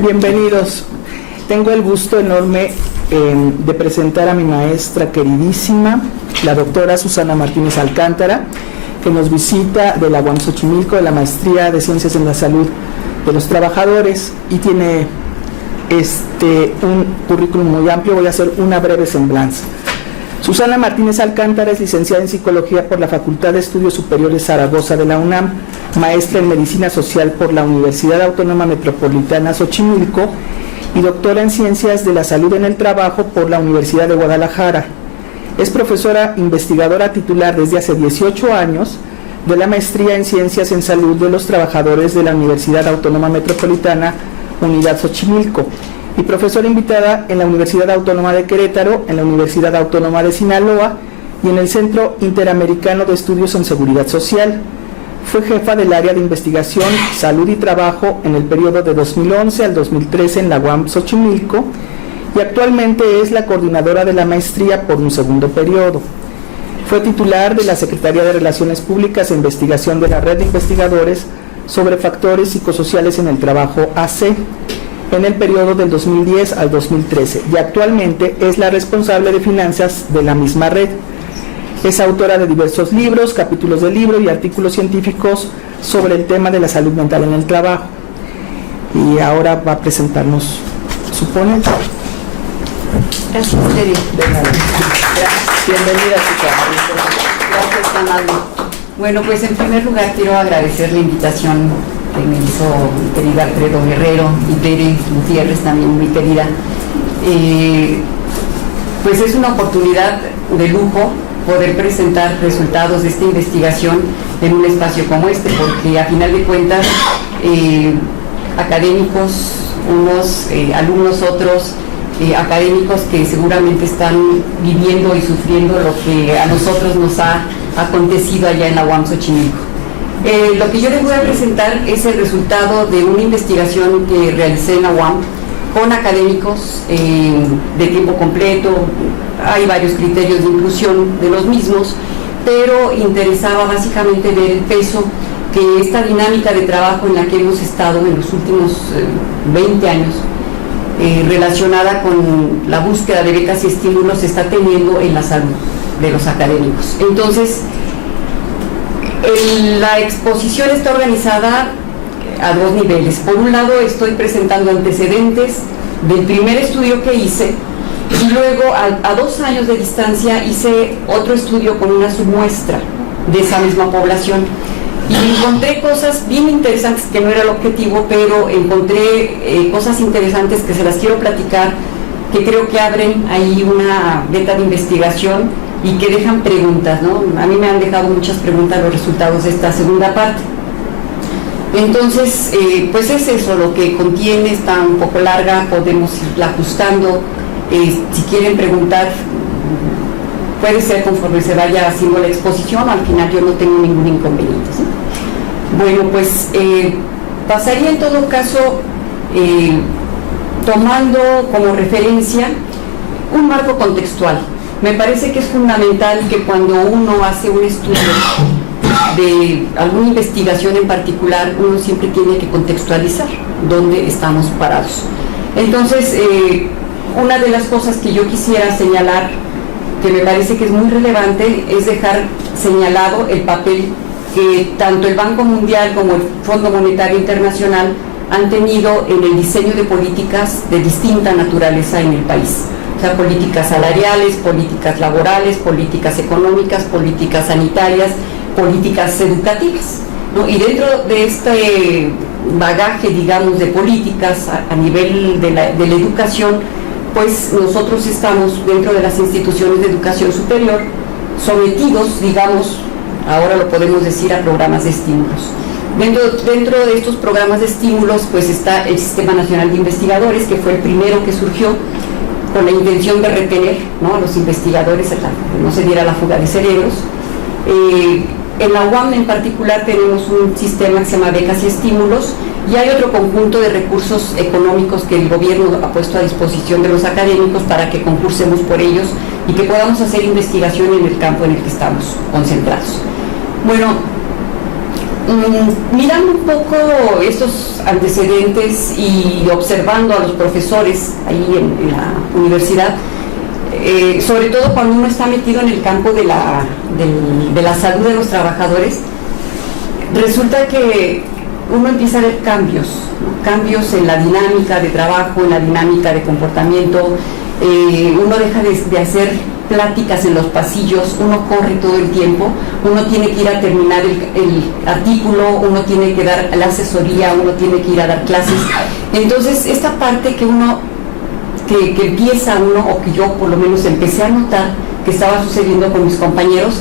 Bienvenidos. Tengo el gusto enorme de presentar a mi maestra queridísima, la doctora Susana Martínez Alcántara, que nos visita de la UAM Xochimilco, de la Maestría de Ciencias en la Salud de los Trabajadores, y tiene un currículum muy amplio. Voy a hacer una breve semblanza. Susana Martínez Alcántara es licenciada en Psicología por la Facultad de Estudios Superiores Zaragoza de la UNAM, maestra en Medicina Social por la Universidad Autónoma Metropolitana Xochimilco y doctora en Ciencias de la Salud en el Trabajo por la Universidad de Guadalajara. Es profesora investigadora titular desde hace 18 años de la Maestría en Ciencias en Salud de los Trabajadores de la Universidad Autónoma Metropolitana Unidad Xochimilco y profesora invitada en la Universidad Autónoma de Querétaro, en la Universidad Autónoma de Sinaloa y en el Centro Interamericano de Estudios en Seguridad Social. Fue jefa del área de investigación, salud y trabajo en el periodo de 2011 al 2013 en la UAM Xochimilco y actualmente es la coordinadora de la maestría por un segundo periodo. Fue titular de la Secretaría de Relaciones Públicas e Investigación de la Red de Investigadores sobre Factores Psicosociales en el Trabajo AC en el periodo del 2010 al 2013 y actualmente es la responsable de finanzas de la misma red. Es autora de diversos libros, capítulos de libro y artículos científicos sobre el tema de la salud mental en el trabajo. Y ahora va a presentarnos su ponente. Gracias, Terry. Bienvenida, Susana. Gracias, amable. Bueno, pues en primer lugar quiero agradecer la invitación que me hizo mi querida Alfredo Guerrero y Tere Gutiérrez, también muy querida. Pues es una oportunidad de lujo poder presentar resultados de esta investigación en un espacio como este, porque a final de cuentas académicos, unos alumnos, otros académicos que seguramente están viviendo y sufriendo lo que a nosotros nos ha acontecido allá en la UAM Xochimilco. Lo que yo les voy a presentar es el resultado de una investigación que realicé en la UAM con académicos de tiempo completo. Hay varios criterios de inclusión de los mismos, pero interesaba básicamente ver el peso que esta dinámica de trabajo en la que hemos estado en los últimos 20 años, relacionada con la búsqueda de becas y estímulos, está teniendo en la salud de los académicos. Entonces, la exposición está organizada a dos niveles. Por un lado, estoy presentando antecedentes del primer estudio que hice y luego a 2 años de distancia hice otro estudio con una submuestra de esa misma población y encontré cosas bien interesantes, que no era el objetivo, pero encontré cosas interesantes que se las quiero platicar, que creo que abren ahí una veta de investigación y que dejan preguntas, ¿no? A mí me han dejado muchas preguntas los resultados de esta segunda parte. Entonces, pues es eso lo que contiene, está un poco larga, podemos irla ajustando. Si quieren preguntar, puede ser conforme se vaya haciendo la exposición, al final yo no tengo ningún inconveniente, ¿sí? Bueno, pues pasaría en todo caso tomando como referencia un marco contextual. Me parece que es fundamental que cuando uno hace un estudio de alguna investigación en particular, uno siempre tiene que contextualizar dónde estamos parados. Entonces, una de las cosas que yo quisiera señalar, que me parece que es muy relevante, es dejar señalado el papel que tanto el Banco Mundial como el Fondo Monetario Internacional han tenido en el diseño de políticas de distinta naturaleza en el país. O sea, políticas salariales, políticas laborales, políticas económicas, políticas sanitarias, políticas educativas, ¿no? Y dentro de este bagaje, digamos, de políticas a nivel de la educación, pues nosotros estamos dentro de las instituciones de educación superior sometidos, digamos, ahora lo podemos decir, a programas de estímulos. Dentro de estos programas de estímulos, pues está el Sistema Nacional de Investigadores, que fue el primero que surgió con la intención de retener, ¿no?, a los investigadores, que no se diera la fuga de cerebros. En la UAM en particular tenemos un sistema que se llama becas y estímulos, y hay otro conjunto de recursos económicos que el gobierno ha puesto a disposición de los académicos para que concursemos por ellos y que podamos hacer investigación en el campo en el que estamos concentrados. Bueno, Mirando un poco estos antecedentes y observando a los profesores ahí en la universidad, sobre todo cuando uno está metido en el campo de la salud de los trabajadores, resulta que uno empieza a ver cambios, ¿no? Cambios en la dinámica de trabajo, en la dinámica de comportamiento. Uno deja de hacer pláticas en los pasillos, uno corre todo el tiempo, uno tiene que ir a terminar el artículo, uno tiene que dar la asesoría, uno tiene que ir a dar clases. Entonces, esta parte que empieza uno, o que yo por lo menos empecé a notar que estaba sucediendo con mis compañeros,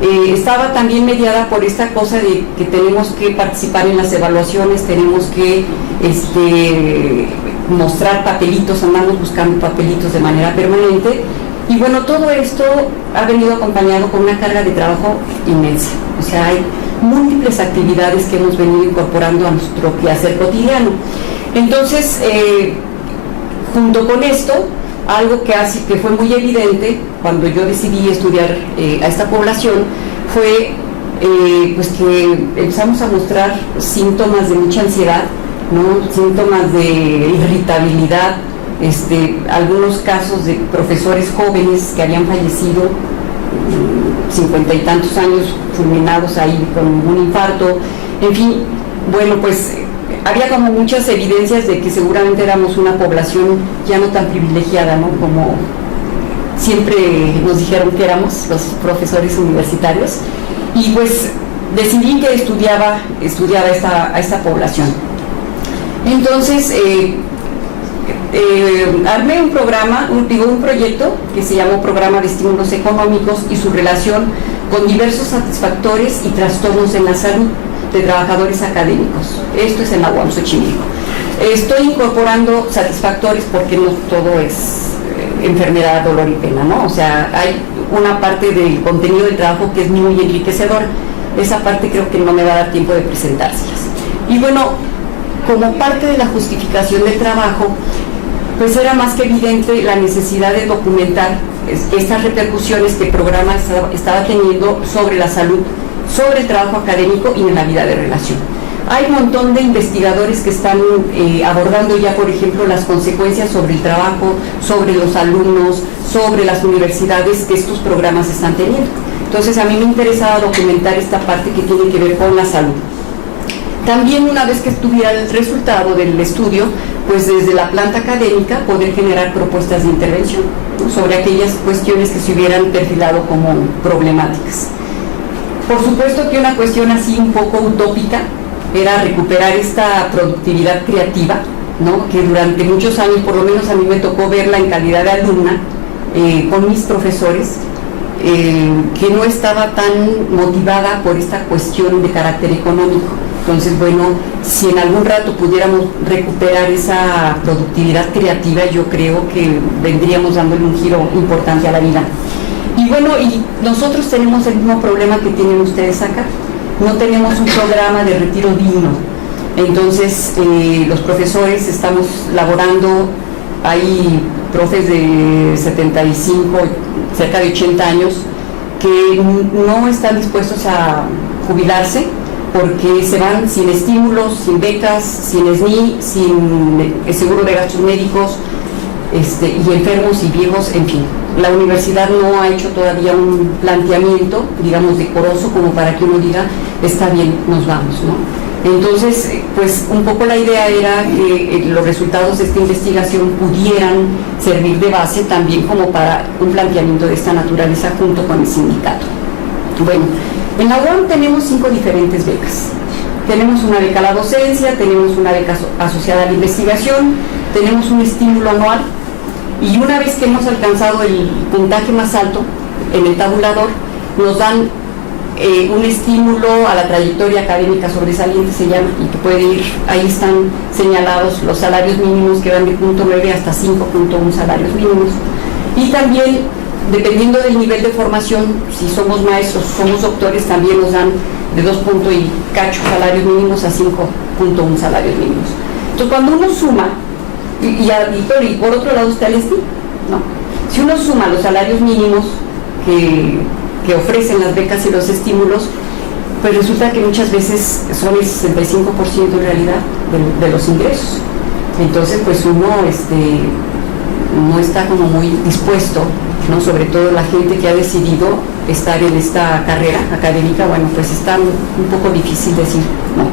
estaba también mediada por esta cosa de que tenemos que participar en las evaluaciones, tenemos que mostrar papelitos, andamos buscando papelitos de manera permanente, y bueno, todo esto ha venido acompañado con una carga de trabajo inmensa. O sea, hay múltiples actividades que hemos venido incorporando a nuestro quehacer cotidiano. Entonces, junto con esto, algo que fue muy evidente cuando yo decidí estudiar a esta población fue pues que empezamos a mostrar síntomas de mucha ansiedad, ¿no? Síntomas de irritabilidad, algunos casos de profesores jóvenes que habían fallecido, 50 y tantos años, fulminados ahí con un infarto, en fin, bueno, pues había como muchas evidencias de que seguramente éramos una población ya no tan privilegiada, ¿no? Como siempre nos dijeron que éramos los profesores universitarios, y pues decidí que estudiaba a esta población. Entonces armé un programa, un proyecto que se llamó Programa de Estímulos Económicos y su relación con diversos satisfactores y trastornos en la salud de trabajadores académicos. Esto es en la UAM Xochimilco. Estoy incorporando satisfactores porque no todo es enfermedad, dolor y pena, ¿no? O sea, hay una parte del contenido del trabajo que es muy enriquecedora. Esa parte creo que no me va a dar tiempo de presentárselas. Y bueno, como parte de la justificación del trabajo, pues era más que evidente la necesidad de documentar estas repercusiones que el programa estaba teniendo sobre la salud, sobre el trabajo académico y en la vida de relación. Hay un montón de investigadores que están abordando ya, por ejemplo, las consecuencias sobre el trabajo, sobre los alumnos, sobre las universidades que estos programas están teniendo. Entonces, a mí me interesaba documentar esta parte que tiene que ver con la salud. También, una vez que tuviera el resultado del estudio, pues desde la planta académica poder generar propuestas de intervención, ¿no? Sobre aquellas cuestiones que se hubieran perfilado como problemáticas. Por supuesto que una cuestión así un poco utópica era recuperar esta productividad creativa, ¿no? Que durante muchos años, por lo menos a mí me tocó verla en calidad de alumna, con mis profesores, que no estaba tan motivada por esta cuestión de carácter económico. Entonces, bueno, si en algún rato pudiéramos recuperar esa productividad creativa, yo creo que vendríamos dándole un giro importante a la vida. Y bueno, y nosotros tenemos el mismo problema que tienen ustedes acá. No tenemos un programa de retiro digno. Entonces, los profesores estamos laborando, hay profes de 75, cerca de 80 años, que no están dispuestos a jubilarse porque se van sin estímulos, sin becas, sin SNI, sin seguro de gastos médicos, y enfermos y viejos, en fin. La universidad no ha hecho todavía un planteamiento, digamos, decoroso, como para que uno diga, está bien, nos vamos, ¿no? Entonces, pues un poco la idea era que los resultados de esta investigación pudieran servir de base también como para un planteamiento de esta naturaleza junto con el sindicato. Bueno, en la UAM tenemos 5 diferentes becas. Tenemos una beca a la docencia, tenemos una beca asociada a la investigación, tenemos un estímulo anual, y una vez que hemos alcanzado el puntaje más alto en el tabulador, nos dan un estímulo a la trayectoria académica sobresaliente, se llama, y que puede ir, ahí están señalados los salarios mínimos que van de 0.9 hasta 5.1 salarios mínimos. Y también, dependiendo del nivel de formación, si somos maestros, somos doctores, también nos dan de 2 y cacho salarios mínimos a 5.1 salarios mínimos. Entonces, cuando uno suma, y por otro lado está el SNI, ¿no? Si uno suma los salarios mínimos que ofrecen las becas y los estímulos, pues resulta que muchas veces son el 65% en realidad de los ingresos. Entonces, pues uno no está como muy dispuesto, ¿no? Sobre todo la gente que ha decidido estar en esta carrera académica, bueno, pues está un poco difícil decir no.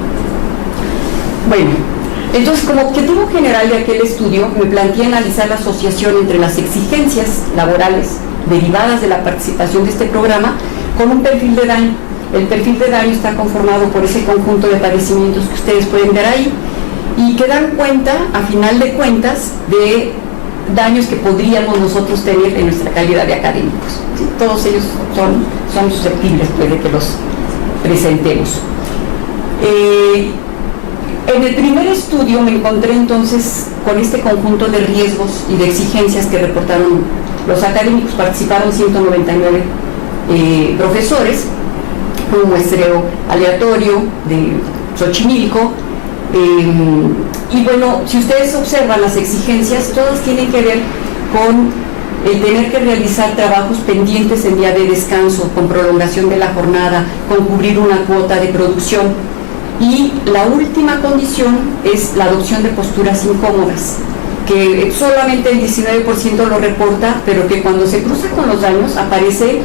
Bueno, entonces como objetivo general de aquel estudio me planteé analizar la asociación entre las exigencias laborales derivadas de la participación de este programa con un perfil de daño. El perfil de daño está conformado por ese conjunto de padecimientos que ustedes pueden ver ahí y que dan cuenta, a final de cuentas, de daños que podríamos nosotros tener en nuestra calidad de académicos. ¿Sí? Todos ellos son susceptibles pues, de que los presentemos. En el primer estudio me encontré entonces con este conjunto de riesgos y de exigencias que reportaron los académicos. Participaron 199 profesores, un muestreo aleatorio de Xochimilco. Y bueno, si ustedes observan las exigencias, todas tienen que ver con el tener que realizar trabajos pendientes en día de descanso, con prolongación de la jornada, con cubrir una cuota de producción. Y la última condición es la adopción de posturas incómodas, que solamente el 19% lo reporta, pero que cuando se cruza con los daños aparece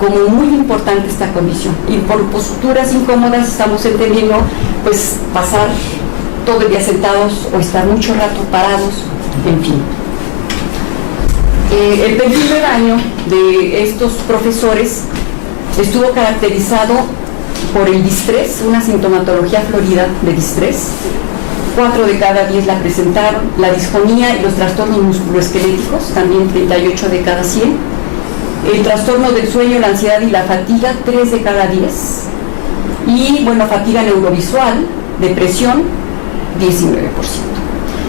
como muy importante esta condición. Y por posturas incómodas estamos entendiendo pues pasar todo el día sentados o estar mucho rato parados, en fin. El perfil de daño de estos profesores estuvo caracterizado por el distrés, una sintomatología florida de distrés. 4 de cada 10 la presentaron. La disfonía y los trastornos musculoesqueléticos, también 38 de cada 100. El trastorno del sueño, la ansiedad y la fatiga, 3 de cada 10. Y, bueno, fatiga neurovisual, depresión, 19%.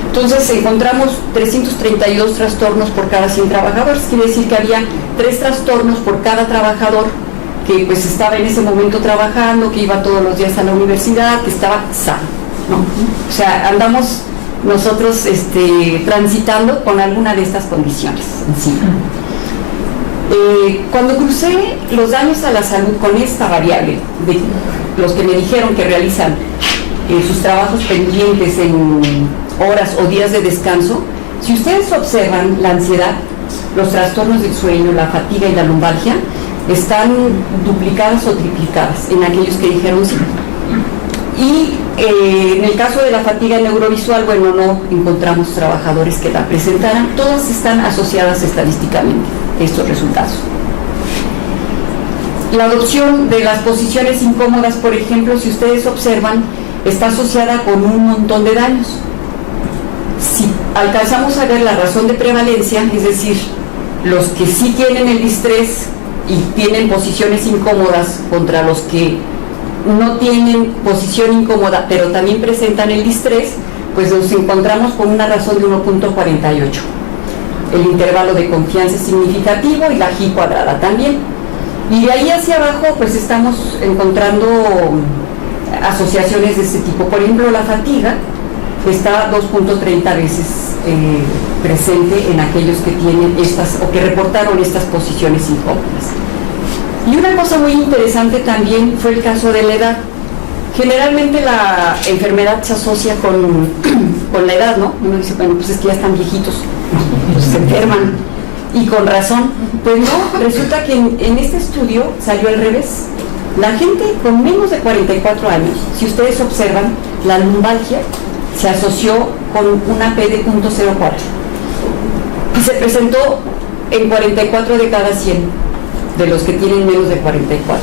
Entonces encontramos 332 trastornos por cada 100 trabajadores. Quiere decir que había 3 trastornos por cada trabajador que pues estaba en ese momento trabajando, que iba todos los días a la universidad, que estaba sano, ¿no? O sea, andamos nosotros transitando con alguna de estas condiciones encima. Cuando crucé los daños a la salud con esta variable, de los que me dijeron que realizan sus trabajos pendientes en horas o días de descanso, si ustedes observan la ansiedad, los trastornos del sueño, la fatiga y la lumbalgia, están duplicadas o triplicadas en aquellos que dijeron sí. Y en el caso de la fatiga neurovisual, bueno, no encontramos trabajadores que la presentaran. Todas están asociadas estadísticamente a estos resultados. La adopción de las posiciones incómodas, por ejemplo, si ustedes observan, está asociada con un montón de daños. Si alcanzamos a ver la razón de prevalencia, es decir, los que sí tienen el distrés y tienen posiciones incómodas contra los que no tienen posición incómoda pero también presentan el distrés, pues nos encontramos con una razón de 1.48. El intervalo de confianza es significativo y la G cuadrada también. Y de ahí hacia abajo pues estamos encontrando asociaciones de este tipo. Por ejemplo, la fatiga está 2.30 veces presente en aquellos que tienen estas o que reportaron estas posiciones incómodas. Y una cosa muy interesante también fue el caso de la edad. Generalmente la enfermedad se asocia con la edad, ¿no? Uno dice, bueno, pues es que ya están viejitos, pues se enferman, y con razón. Pues no, resulta que en este estudio salió al revés. La gente con menos de 44 años, si ustedes observan, la lumbalgia se asoció con una P de 0.04 y se presentó en 44 de cada 100 de los que tienen menos de 44,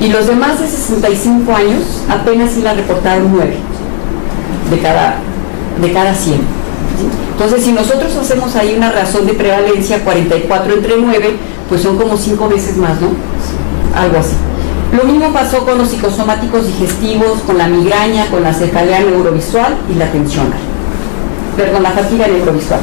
y los demás de 65 años apenas sí la reportaron 9 de cada 100. Entonces, si nosotros hacemos ahí una razón de prevalencia, 44 entre 9, pues son como 5 veces más, ¿no? Algo así. Lo mismo pasó con los psicosomáticos digestivos, con la migraña, con la cefalea neurovisual y la tensional. Perdón, la fatiga neurovisual.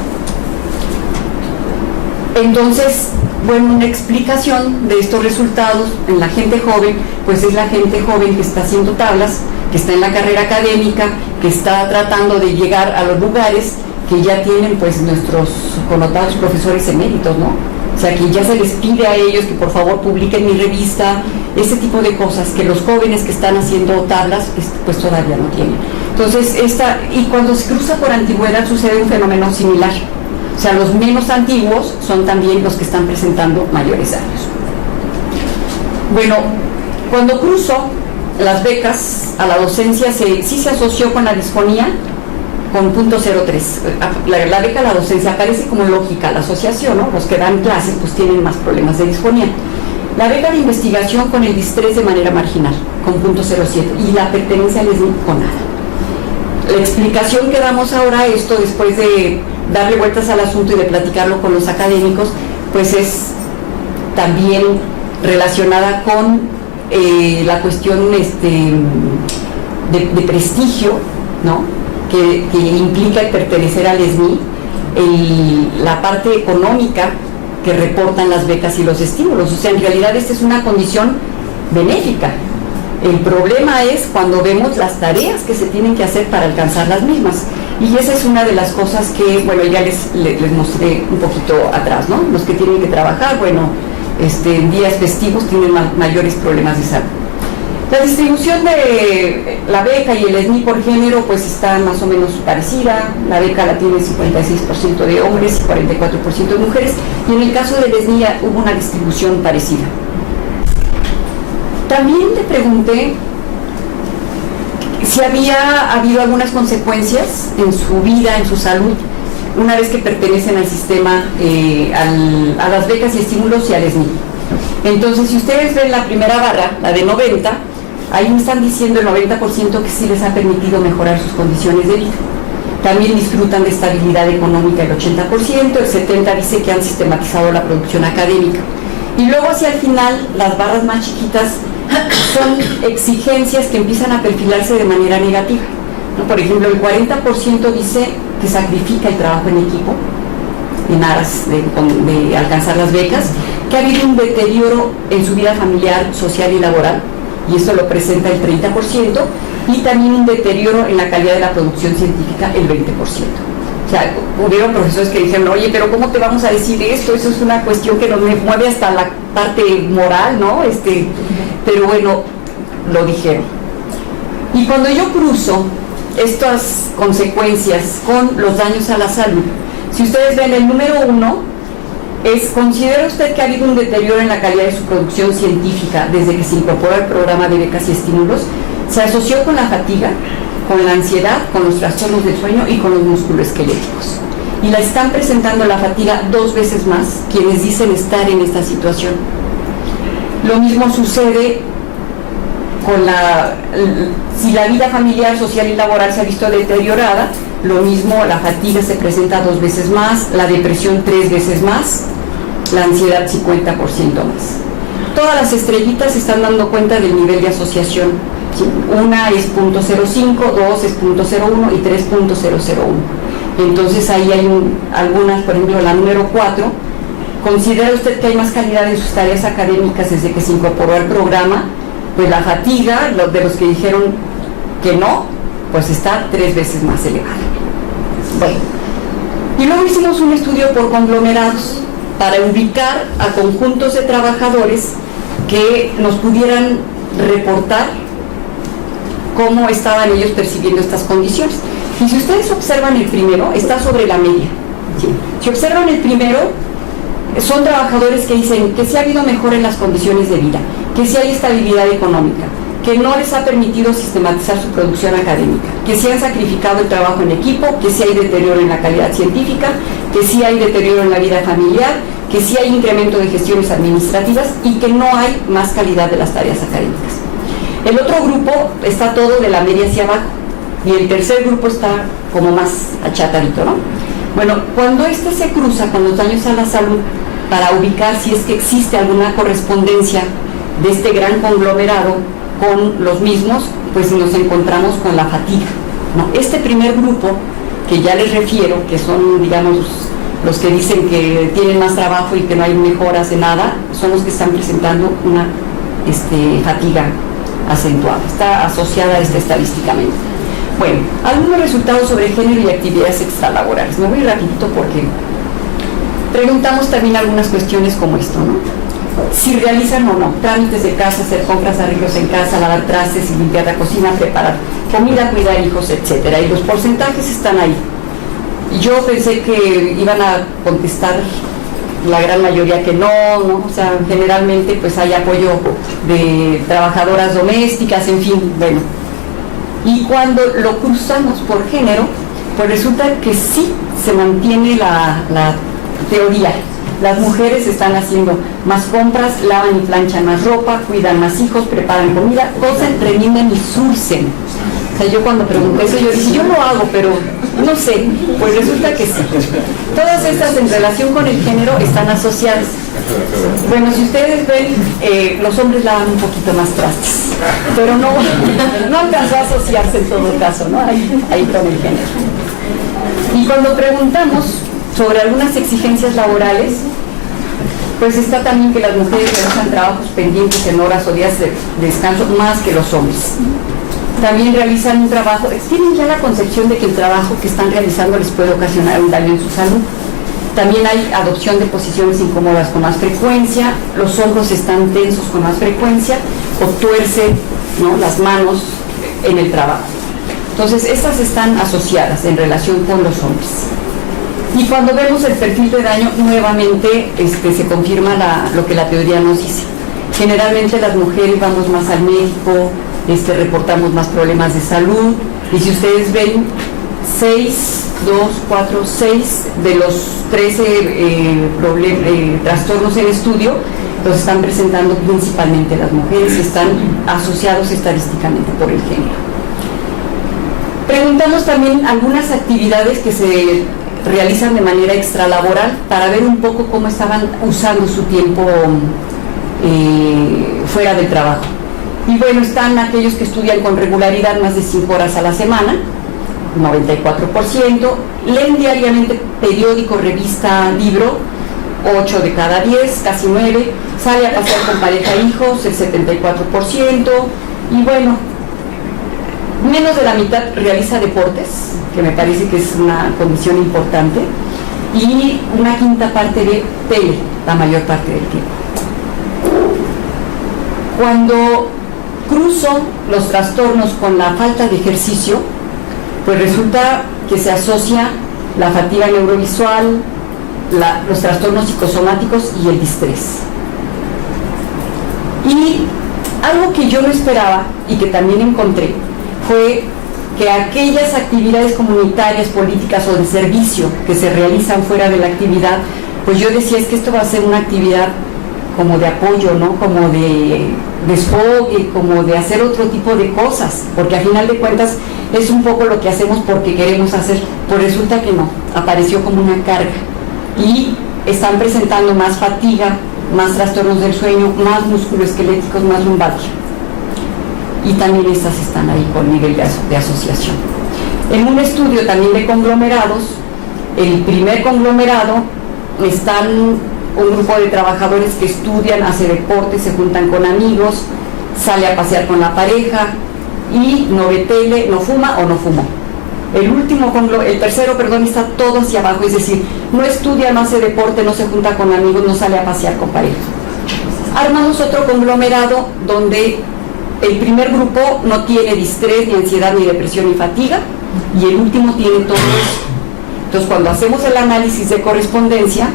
Entonces, bueno, una explicación de estos resultados en la gente joven, pues es la gente joven que está haciendo tablas, que está en la carrera académica, que está tratando de llegar a los lugares que ya tienen pues nuestros connotados profesores eméritos, ¿no? O sea, que ya se les pide a ellos que por favor publiquen mi revista, ese tipo de cosas que los jóvenes que están haciendo tablas pues todavía no tienen. Entonces, y cuando se cruza por antigüedad sucede un fenómeno similar. O sea, los menos antiguos son también los que están presentando mayores años. Bueno, cuando cruzo las becas a la docencia, sí se asoció con la disfonía con punto 03. La beca a la docencia parece como lógica la asociación, ¿no? Los que dan clases pues tienen más problemas de disfonía. La beca de investigación con el distrés de manera marginal, con punto 07, y la pertenencia al ESNI con nada. La explicación que damos ahora a esto, después de darle vueltas al asunto y de platicarlo con los académicos, pues es también relacionada con la cuestión de prestigio, ¿no? que implica el pertenecer al ESNI, la parte económica que reportan las becas y los estímulos. O sea, en realidad esta es una condición benéfica. El problema es cuando vemos las tareas que se tienen que hacer para alcanzar las mismas. Y esa es una de las cosas que, bueno, ya les mostré un poquito atrás, ¿no? Los que tienen que trabajar, bueno, en días festivos tienen mayores problemas de salud. La distribución de la beca y el ESNI por género pues está más o menos parecida. La beca la tiene 56% de hombres y 44% de mujeres, y en el caso del ESNI hubo una distribución parecida. También le pregunté si había habido algunas consecuencias en su vida, en su salud, una vez que pertenecen al sistema, a las becas y estímulos y al ESNI. Entonces, si ustedes ven la primera barra, la de 90, ahí me están diciendo el 90% que sí les ha permitido mejorar sus condiciones de vida. También disfrutan de estabilidad económica el 80%, el 70% dice que han sistematizado la producción académica. Y luego hacia el final, las barras más chiquitas son exigencias que empiezan a perfilarse de manera negativa, ¿no? Por ejemplo, el 40% dice que sacrifica el trabajo en equipo en aras de alcanzar las becas, que ha habido un deterioro en su vida familiar, social y laboral, y esto lo presenta el 30%, y también un deterioro en la calidad de la producción científica, el 20%. O sea, hubieron profesores que dijeron, oye, pero ¿cómo te vamos a decir esto? Eso es una cuestión que nos mueve hasta la parte moral, ¿no? Pero bueno, lo dijeron. Y cuando yo cruzo estas consecuencias con los daños a la salud, si ustedes ven el número 1, ¿considera usted que ha habido un deterioro en la calidad de su producción científica desde que se incorporó al programa de becas y estímulos? Se asoció con la fatiga, con la ansiedad, con los trastornos del sueño y con los musculoesqueléticos. Y la están presentando la fatiga 2 veces más quienes dicen estar en esta situación. Lo mismo sucede con si la vida familiar, social y laboral se ha visto deteriorada, lo mismo la fatiga se presenta 2 veces más, la depresión 3 veces más, la ansiedad 50% más. Todas las estrellitas se están dando cuenta del nivel de asociación. ¿Sí? Una es 0.05, 2 es 0.01 y 3.001. Entonces ahí hay algunas, por ejemplo la número 4, ¿considera usted que hay más calidad en sus tareas académicas desde que se incorporó al programa? Pues la fatiga, de los que dijeron que no, pues está 3 veces más elevada. Bueno, y luego hicimos un estudio por conglomerados para ubicar a conjuntos de trabajadores que nos pudieran reportar cómo estaban ellos percibiendo estas condiciones. Y si ustedes observan el primero, está sobre la media. ¿Sí? Si observan el primero, son trabajadores que dicen que sí ha habido mejora en las condiciones de vida, que sí hay estabilidad económica, que no les ha permitido sistematizar su producción académica, que sí han sacrificado el trabajo en equipo, que sí hay deterioro en la calidad científica, que sí hay deterioro en la vida familiar, que sí hay incremento de gestiones administrativas y que no hay más calidad de las tareas académicas. El otro grupo está todo de la media hacia abajo y el tercer grupo está como más achatadito, ¿no? Bueno, cuando se cruza con los daños a la salud para ubicar si es que existe alguna correspondencia de este gran conglomerado con los mismos, pues nos encontramos con la fatiga, ¿no? Este primer grupo que ya les refiero, que son, digamos, los que dicen que tienen más trabajo y que no hay mejoras de nada, son los que están presentando una fatiga acentuada, está asociada a estadísticamente. Bueno, algunos resultados sobre género y actividades extralaborales. Me voy rapidito porque preguntamos también algunas cuestiones como esto, ¿no? si realizan o no trámites de casa, hacer compras, arreglos en casa, lavar trastes y limpiar la cocina, preparar comida, cuidar hijos, etcétera. Y los porcentajes están ahí. Yo pensé que iban a contestar la gran mayoría que no, o sea, generalmente pues hay apoyo de trabajadoras domésticas, en fin, bueno. Y cuando lo cruzamos por género, pues resulta que sí se mantiene la teoría. Las mujeres están haciendo más compras, lavan y planchan más ropa, cuidan más hijos, preparan comida, cosen, remienden y surcen. O sea, yo cuando pregunté eso, yo dije, yo lo hago, pero no sé, pues resulta que sí. Todas estas en relación con el género están asociadas. Bueno, si ustedes ven, los hombres lavan un poquito más trastes, pero no alcanzó a asociarse en todo caso, ¿no? Ahí con el género. Y cuando preguntamos sobre algunas exigencias laborales, pues está también que las mujeres realizan trabajos pendientes en horas o días de descanso más que los hombres. También realizan un trabajo, tienen ya la concepción de que el trabajo que están realizando les puede ocasionar un daño en su salud. También hay adopción de posiciones incómodas con más frecuencia, los hombros están tensos con más frecuencia o tuercen, ¿no?, las manos en el trabajo. Entonces, estas están asociadas en relación con los hombres. Y cuando vemos el perfil de daño, nuevamente se confirma lo que la teoría nos dice. Generalmente las mujeres vamos más al médico, reportamos más problemas de salud, y si ustedes ven, 6 de los 13 trastornos en estudio los están presentando principalmente las mujeres y están asociados estadísticamente por el género. Preguntamos también algunas actividades que se realizan de manera extralaboral para ver un poco cómo estaban usando su tiempo fuera del trabajo. Y bueno, están aquellos que estudian con regularidad más de 5 horas a la semana, 94%, leen diariamente periódico, revista, libro, 8 de cada 10, casi 9, sale a pasear con pareja e hijos, el 74%, y bueno, menos de la mitad realiza deportes, que me parece que es una condición importante, y una quinta parte de tele, la mayor parte del tiempo. Cuando cruzo los trastornos con la falta de ejercicio, pues resulta que se asocia la fatiga neurovisual, los trastornos psicosomáticos y el distrés. Y algo que yo no esperaba y que también encontré fue que aquellas actividades comunitarias, políticas o de servicio que se realizan fuera de la actividad, pues yo decía, es que esto va a ser una actividad como de apoyo, ¿no?, como de desfogue, como de hacer otro tipo de cosas, porque al final de cuentas es un poco lo que hacemos porque queremos hacer, pues resulta que no, apareció como una carga y están presentando más fatiga, más trastornos del sueño, más musculoesqueléticos, más lumbalgia, y también estas están ahí con nivel de asociación. En un estudio también de conglomerados, el primer conglomerado están un grupo de trabajadores que estudian, hace deporte, se juntan con amigos, sale a pasear con la pareja y no ve tele, no fuma o no fumó. El tercero, está todo hacia abajo, es decir, no estudia, no hace deporte, no se junta con amigos, no sale a pasear con pareja. Armamos otro conglomerado donde el primer grupo no tiene distrés, ni ansiedad, ni depresión, ni fatiga, y el último tiene todo eso. Entonces, cuando hacemos el análisis de correspondencia,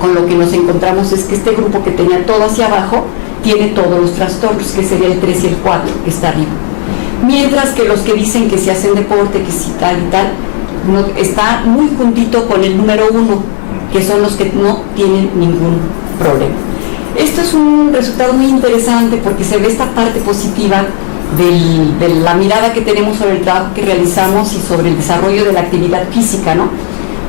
con lo que nos encontramos es que este grupo que tenía todo hacia abajo tiene todos los trastornos, que sería el 3 y el 4, que está arriba. Mientras que los que dicen que si hacen deporte, que si tal y tal, no, está muy juntito con el número 1, que son los que no tienen ningún problema. Esto es un resultado muy interesante porque se ve esta parte positiva de la mirada que tenemos sobre el trabajo que realizamos y sobre el desarrollo de la actividad física, ¿no?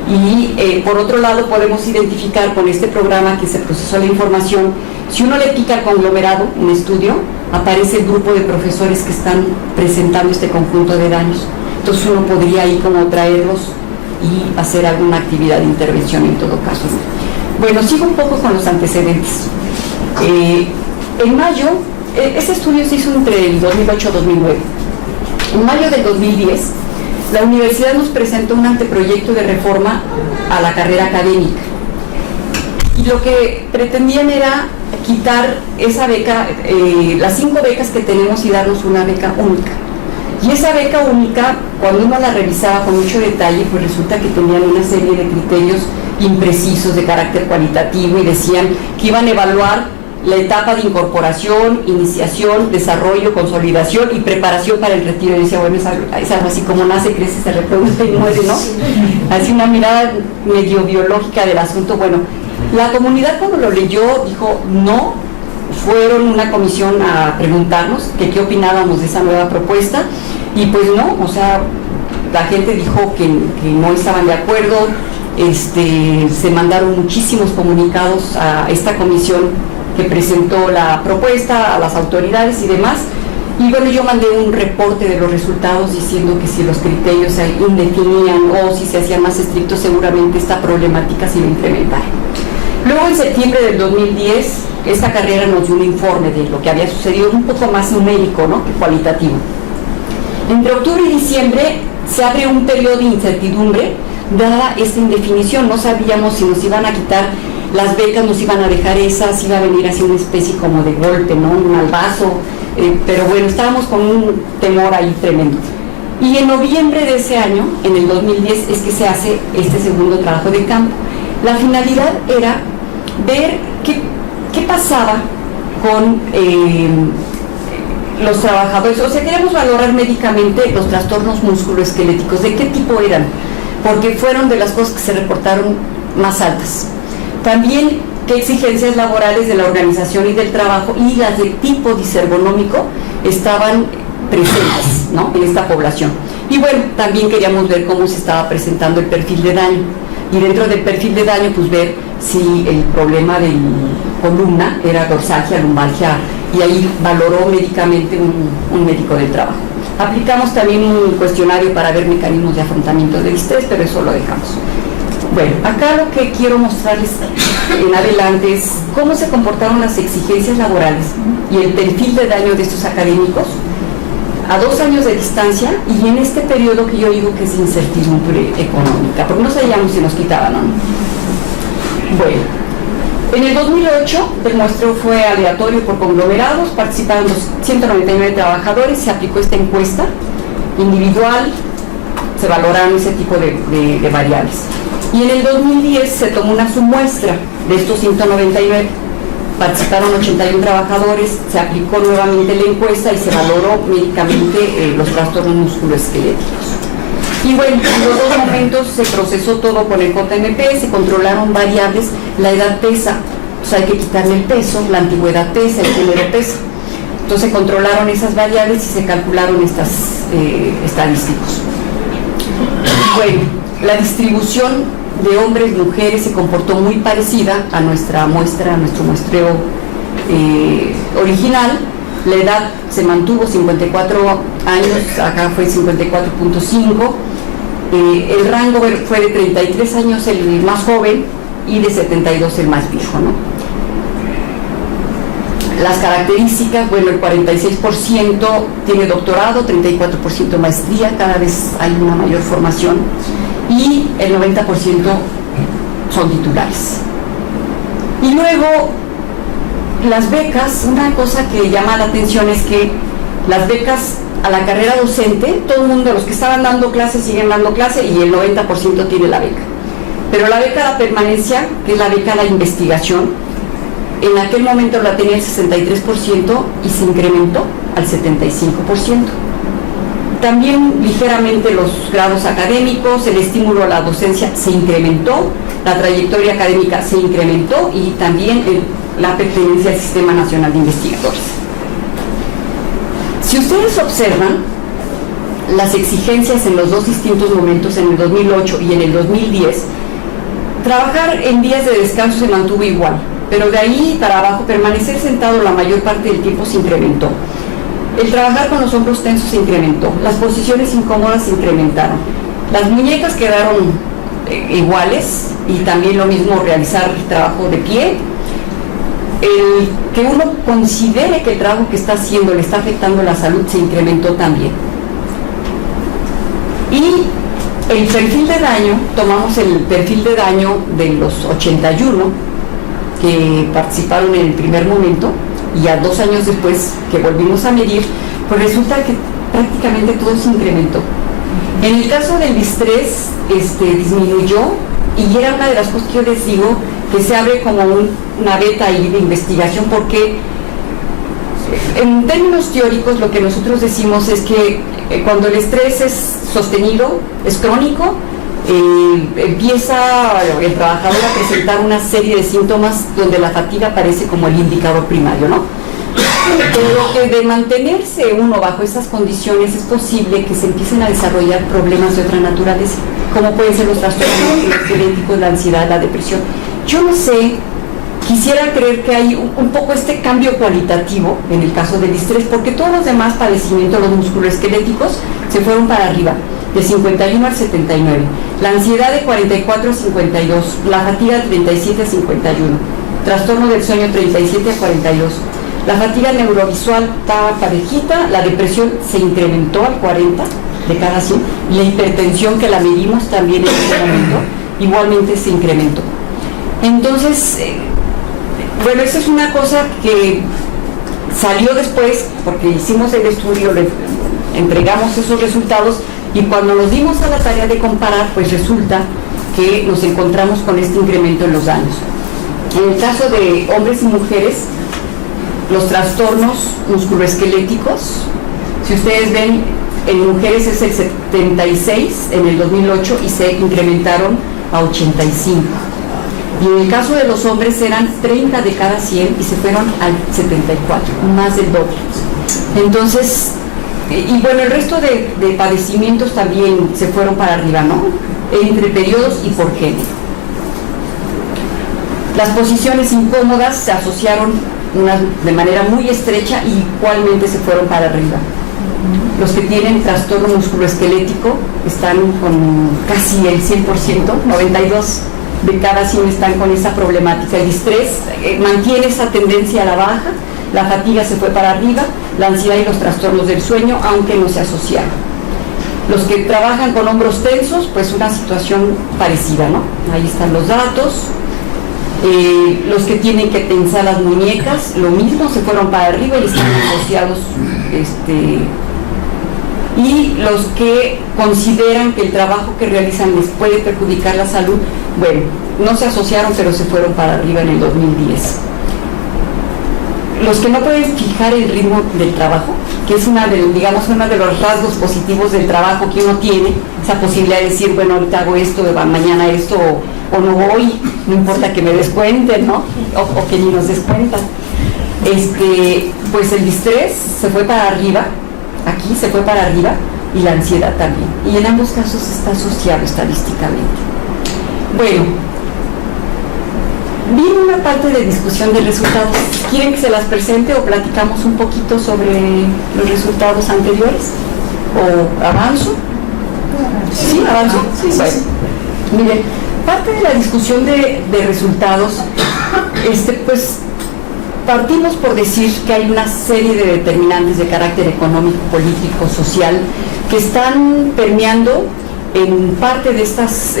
Y por otro lado podemos identificar con este programa que se procesó la información, si uno le pica al conglomerado en estudio, aparece el grupo de profesores que están presentando este conjunto de daños. Entonces uno podría ahí como traerlos y hacer alguna actividad de intervención en todo caso. Bueno, sigo un poco con los antecedentes. En mayo, este estudio se hizo entre el 2008 y 2009. En mayo del 2010, la universidad nos presentó un anteproyecto de reforma a la carrera académica. Y lo que pretendían era quitar esa beca, las 5 becas que tenemos y darnos una beca única. Y esa beca única, cuando uno la revisaba con mucho detalle, pues resulta que tenían una serie de criterios imprecisos de carácter cualitativo y decían que iban a evaluar la etapa de incorporación, iniciación, desarrollo, consolidación y preparación para el retiro. Y decía, bueno, es algo así como nace, crece, se reproduce y muere, ¿no? Así una mirada medio biológica del asunto. Bueno, la comunidad cuando lo leyó dijo no, fueron una comisión a preguntarnos que qué opinábamos de esa nueva propuesta y pues no, o sea, la gente dijo que no estaban de acuerdo. Se mandaron muchísimos comunicados a esta comisión que presentó la propuesta, a las autoridades y demás, y bueno, yo mandé un reporte de los resultados diciendo que si los criterios se indefinían o si se hacían más estrictos, seguramente esta problemática se iba a incrementar. Luego, en septiembre del 2010, esta carrera nos dio un informe de lo que había sucedido, un poco más numérico, ¿no?, que cualitativo. Entre octubre y diciembre se abre un periodo de incertidumbre, dada esta indefinición. No sabíamos si nos iban a quitar las becas, nos iban a dejar esas, iba a venir así una especie como de golpe, ¿no?, un albazo, pero bueno, estábamos con un temor ahí tremendo. Y en noviembre de ese año, en el 2010, es que se hace este segundo trabajo de campo. La finalidad era ver qué pasaba con los trabajadores, o sea, queríamos valorar médicamente los trastornos musculoesqueléticos, de qué tipo eran, porque fueron de las cosas que se reportaron más altas. También qué exigencias laborales de la organización y del trabajo y las de tipo disergonómico estaban presentes, ¿no?, en esta población. Y bueno, también queríamos ver cómo se estaba presentando el perfil de daño. Y dentro del perfil de daño, pues ver si el problema de columna era dorsalgia, lumbalgia, y ahí valoró médicamente un médico del trabajo. Aplicamos también un cuestionario para ver mecanismos de afrontamiento del estrés, pero eso lo dejamos. Bueno, acá lo que quiero mostrarles en adelante es cómo se comportaron las exigencias laborales y el perfil de daño de estos académicos a 2 años de distancia y en este periodo que yo digo que es incertidumbre económica, porque no sabíamos si nos quitaban o no. Bueno, en el 2008 el muestreo fue aleatorio por conglomerados, participaron 199 trabajadores, se aplicó esta encuesta individual, se valoraron ese tipo de variables. Y en el 2010 se tomó una submuestra de estos 199, participaron 81 trabajadores, se aplicó nuevamente la encuesta y se valoró médicamente los trastornos musculoesqueléticos. Y bueno, en los 2 momentos se procesó todo con el JMP, se controlaron variables, la edad pesa, o sea, hay que quitarle el peso, la antigüedad pesa, el género pesa. Entonces se controlaron esas variables y se calcularon estas estadísticos. Bueno, la distribución de hombres y mujeres se comportó muy parecida a nuestra muestra, a nuestro muestreo original. La edad se mantuvo 54 años, acá fue 54.5. El rango fue de 33 años el más joven y de 72 el más viejo, ¿no? Las características, bueno, el 46% tiene doctorado, 34% maestría, cada vez hay una mayor formación y el 90% son titulares. Y luego, las becas, una cosa que llama la atención es que las becas a la carrera docente, todo el mundo, los que estaban dando clases siguen dando clase y el 90% tiene la beca. Pero la beca a la permanencia, que es la beca a la investigación, en aquel momento la tenía el 63% y se incrementó al 75%. También ligeramente los grados académicos, el estímulo a la docencia se incrementó, la trayectoria académica se incrementó y también la pertenencia al Sistema Nacional de Investigadores. Si ustedes observan las exigencias en los 2 distintos momentos, en el 2008 y en el 2010, trabajar en días de descanso se mantuvo igual, pero de ahí para abajo permanecer sentado la mayor parte del tiempo se incrementó. El trabajar con los hombros tensos se incrementó, las posiciones incómodas se incrementaron, las muñecas quedaron iguales y también lo mismo realizar trabajo de pie. El que uno considere que el trabajo que está haciendo le está afectando la salud se incrementó también. Y el perfil de daño, tomamos el perfil de daño de los 81 que participaron en el primer momento y a 2 años después que volvimos a medir, pues resulta que prácticamente todo se incrementó. En el caso del distrés, disminuyó, y era una de las cosas que yo les digo, que se abre como una beta ahí de investigación, porque en términos teóricos lo que nosotros decimos es que cuando el estrés es sostenido, es crónico, empieza el trabajador a presentar una serie de síntomas donde la fatiga aparece como el indicador primario, ¿no? Pero que de mantenerse uno bajo esas condiciones es posible que se empiecen a desarrollar problemas de otra naturaleza, como pueden ser los trastornos esqueléticos, la ansiedad, la depresión. Yo no sé, quisiera creer que hay un poco este cambio cualitativo en el caso del estrés, porque todos los demás padecimientos, los musculoesqueléticos, se fueron para arriba, de 51 al 79, la ansiedad de 44 a 52, la fatiga de 37 a 51, trastorno del sueño 37 a 42, la fatiga neurovisual estaba parejita, la depresión se incrementó al 40 de cada 100, la hipertensión, que la medimos también en ese momento, igualmente se incrementó. Entonces, bueno, esa es una cosa que salió después, porque hicimos el estudio, le entregamos esos resultados, y cuando nos dimos a la tarea de comparar, pues resulta que nos encontramos con este incremento en los daños. En el caso de hombres y mujeres, los trastornos musculoesqueléticos, si ustedes ven, en mujeres es el 76 en el 2008 y se incrementaron a 85. Y en el caso de los hombres eran 30 de cada 100 y se fueron al 74, más del doble. Entonces, y bueno, el resto de padecimientos también se fueron para arriba, ¿no? Entre periodos y por género. Las posiciones incómodas se asociaron de manera muy estrecha y igualmente se fueron para arriba. Los que tienen trastorno musculoesquelético están con casi el 100%, 92 de cada 100 están con esa problemática. El estrés mantiene esa tendencia a la baja, la fatiga se fue para arriba, la ansiedad y los trastornos del sueño, aunque no se asociaron. Los que trabajan con hombros tensos, pues una situación parecida, ¿no? Ahí están los datos. Los que tienen que tensar las muñecas, lo mismo, se fueron para arriba y están asociados. Y los que consideran que el trabajo que realizan les puede perjudicar la salud, bueno, no se asociaron, pero se fueron para arriba en el 2010. Los que no pueden fijar el ritmo del trabajo, que es uno de los rasgos positivos del trabajo que uno tiene, esa posibilidad de decir, bueno, ahorita hago esto, mañana esto, o no voy, no importa que me descuenten, ¿no? O que ni nos descuentan. Pues el estrés se fue para arriba, aquí se fue para arriba, y la ansiedad también. Y en ambos casos está asociado estadísticamente. Bueno, viene una parte de discusión de resultados. ¿Quieren que se las presente o platicamos un poquito sobre los resultados anteriores? ¿O avanzo? ¿Sí? ¿Avanzo? Sí, bueno. Miren, parte de la discusión de resultados, pues partimos por decir que hay una serie de determinantes de carácter económico, político, social, que están permeando en parte de estas,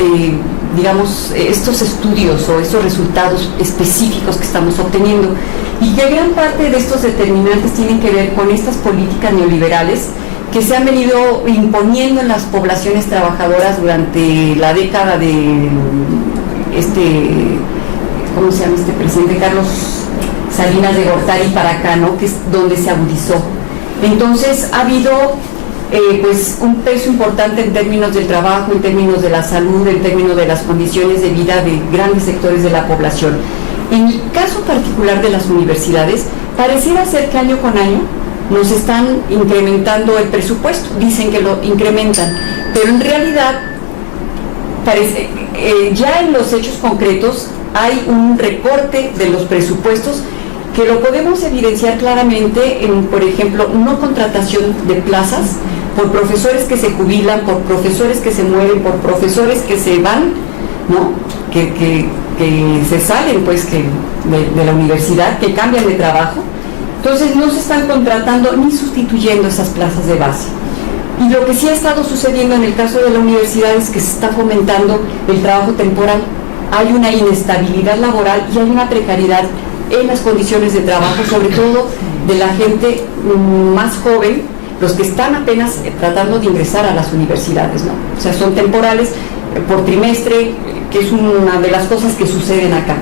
estos estudios o estos resultados específicos que estamos obteniendo, y que gran parte de estos determinantes tienen que ver con estas políticas neoliberales que se han venido imponiendo en las poblaciones trabajadoras durante la década de ¿cómo se llama este presidente? Carlos Salinas de Gortari para acá, ¿no? Que es donde se agudizó. Entonces ha habido pues un peso importante en términos del trabajo, en términos de la salud, en términos de las condiciones de vida de grandes sectores de la población. En el caso particular de las universidades, pareciera ser que año con año nos están incrementando el presupuesto, dicen que lo incrementan, pero en realidad parece, ya en los hechos concretos hay un recorte de los presupuestos que lo podemos evidenciar claramente en, por ejemplo, no contratación de plazas por profesores que se jubilan, por profesores que se mueren, por profesores que se van, ¿no? Que se salen pues de la universidad, que cambian de trabajo. Entonces no se están contratando ni sustituyendo esas plazas de base. Y lo que sí ha estado sucediendo en el caso de la universidad es que se está fomentando el trabajo temporal. hay una inestabilidad laboral y hay una precariedad en las condiciones de trabajo, sobre todo de la gente más joven, los que están apenas tratando de ingresar a las universidades, ¿no? O sea, son temporales por trimestre, que es una de las cosas que suceden acá.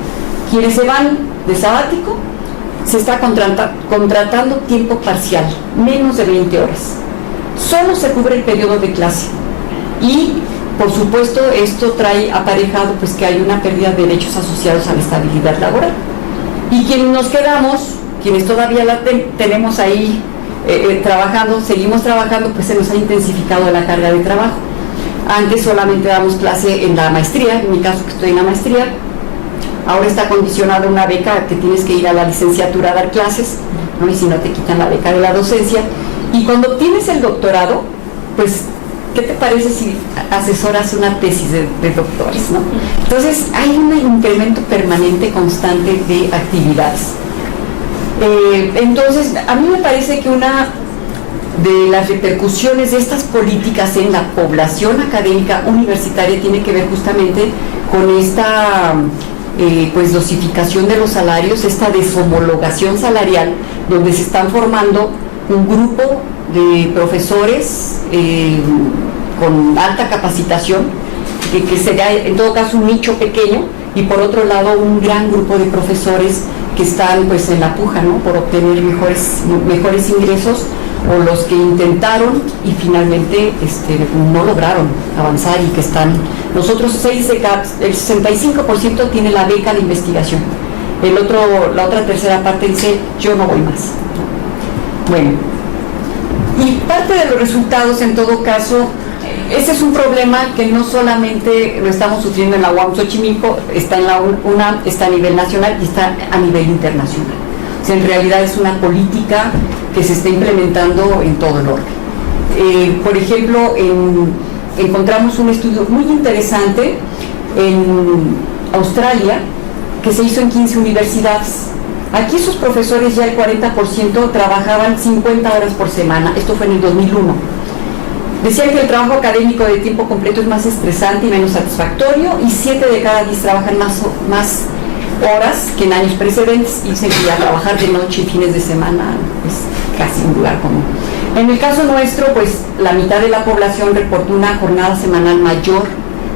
Quienes se van de sabático, se está contratando tiempo parcial, menos de 20 horas. Solo se cubre el periodo de clase. Y, por supuesto, esto trae aparejado pues que hay una pérdida de derechos asociados a la estabilidad laboral. Y quienes nos quedamos, quienes todavía la tenemos ahí trabajando, seguimos trabajando, pues se nos ha intensificado la carga de trabajo. Antes solamente damos clase en la maestría, en mi caso que estoy en la maestría, ahora está condicionada una beca que tienes que ir a la licenciatura a dar clases, ¿no? Y si no te quitan la beca de la docencia. Y cuando obtienes el doctorado, pues, ¿qué te parece si asesoras una tesis de doctores, ¿no? Entonces, hay un incremento permanente, constante de actividades. Entonces, a mí me parece que una de las repercusiones de estas políticas en la población académica universitaria tiene que ver justamente con esta pues dosificación de los salarios, esta deshomologación salarial, donde se están formando un grupo de profesores con alta capacitación, que será en todo caso un nicho pequeño, y por otro lado un gran grupo de profesores que están pues en la puja, ¿no?, por obtener mejores ingresos, o los que intentaron y finalmente no lograron avanzar y que están, nosotros el 65% tiene la beca de investigación, la otra tercera parte dice yo no voy más. Bueno, y parte de los resultados en todo caso, ese es un problema que no solamente lo estamos sufriendo en la UAM Xochimilco, está en la UNAM, está a nivel nacional y está a nivel internacional. O sea, en realidad es una política que se está implementando en todo el orden. Por ejemplo, encontramos un estudio muy interesante en Australia que se hizo en 15 universidades. Aquí sus profesores ya el 40% trabajaban 50 horas por semana, esto fue en el 2001. Decían que el trabajo académico de tiempo completo es más estresante y menos satisfactorio, y 7 de cada 10 trabajan más horas que en años precedentes, y dicen que ya trabajar de noche y fines de semana es casi un lugar común. En el caso nuestro, pues la mitad de la población reportó una jornada semanal mayor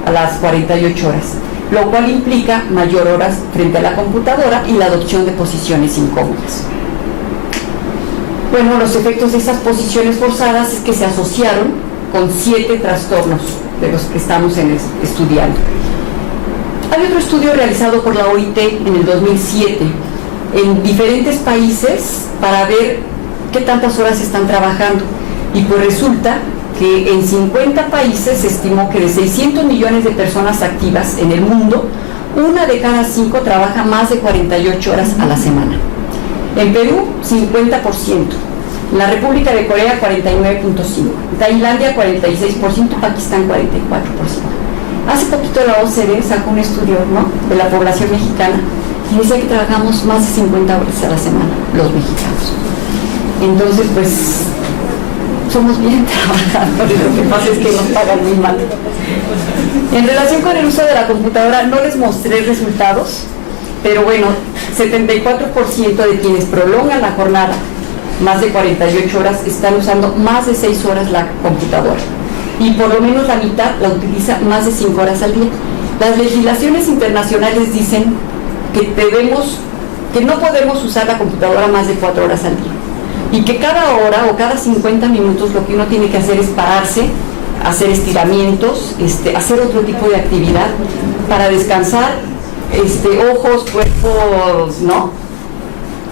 a las 48 horas, lo cual implica mayor horas frente a la computadora y la adopción de posiciones incómodas. Bueno, los efectos de esas posiciones forzadas es que se asociaron con 7 trastornos de los que estamos estudiando. Hay otro estudio realizado por la OIT en el 2007 en diferentes países para ver qué tantas horas están trabajando, y pues resulta que en 50 países se estimó que de 600 millones de personas activas en el mundo, 1 de cada 5 trabaja más de 48 horas a la semana. En Perú, 50%. En la República de Corea, 49.5%. Tailandia, 46%. Pakistán, 44%. Hace poquito la OCDE sacó un estudio, ¿no?, de la población mexicana, y decía que trabajamos más de 50 horas a la semana, los mexicanos. Entonces, pues, somos bien trabajadores, lo que pasa es que nos pagan muy mal. En relación con el uso de la computadora, no les mostré resultados, pero bueno, 74% de quienes prolongan la jornada más de 48 horas están usando más de 6 horas la computadora, y por lo menos la mitad la utiliza más de 5 horas al día. Las legislaciones internacionales dicen que no podemos usar la computadora más de 4 horas al día, y que cada hora o cada 50 minutos lo que uno tiene que hacer es pararse, hacer estiramientos, hacer otro tipo de actividad para descansar ojos, cuerpos, ¿no?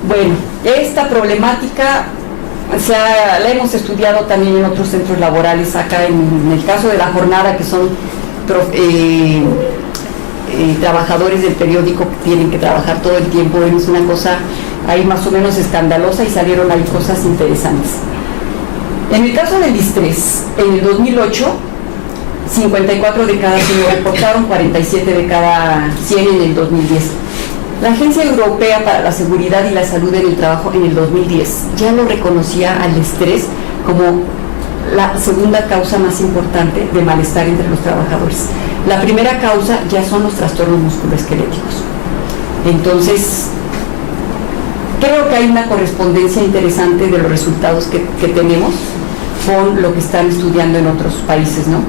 Bueno, esta problemática la hemos estudiado también en otros centros laborales, acá en el caso de la jornada, que son trabajadores del periódico que tienen que trabajar todo el tiempo. Es una cosa ahí más o menos escandalosa, y salieron ahí cosas interesantes. En el caso del distrés, en el 2008, 54 de cada 100 reportaron, 47 de cada 100 en el 2010. La Agencia Europea para la Seguridad y la Salud en el Trabajo en el 2010 ya lo reconocía al estrés como la segunda causa más importante de malestar entre los trabajadores. La primera causa ya son los trastornos musculoesqueléticos. Entonces, creo que hay una correspondencia interesante de los resultados que tenemos con lo que están estudiando en otros países, ¿no?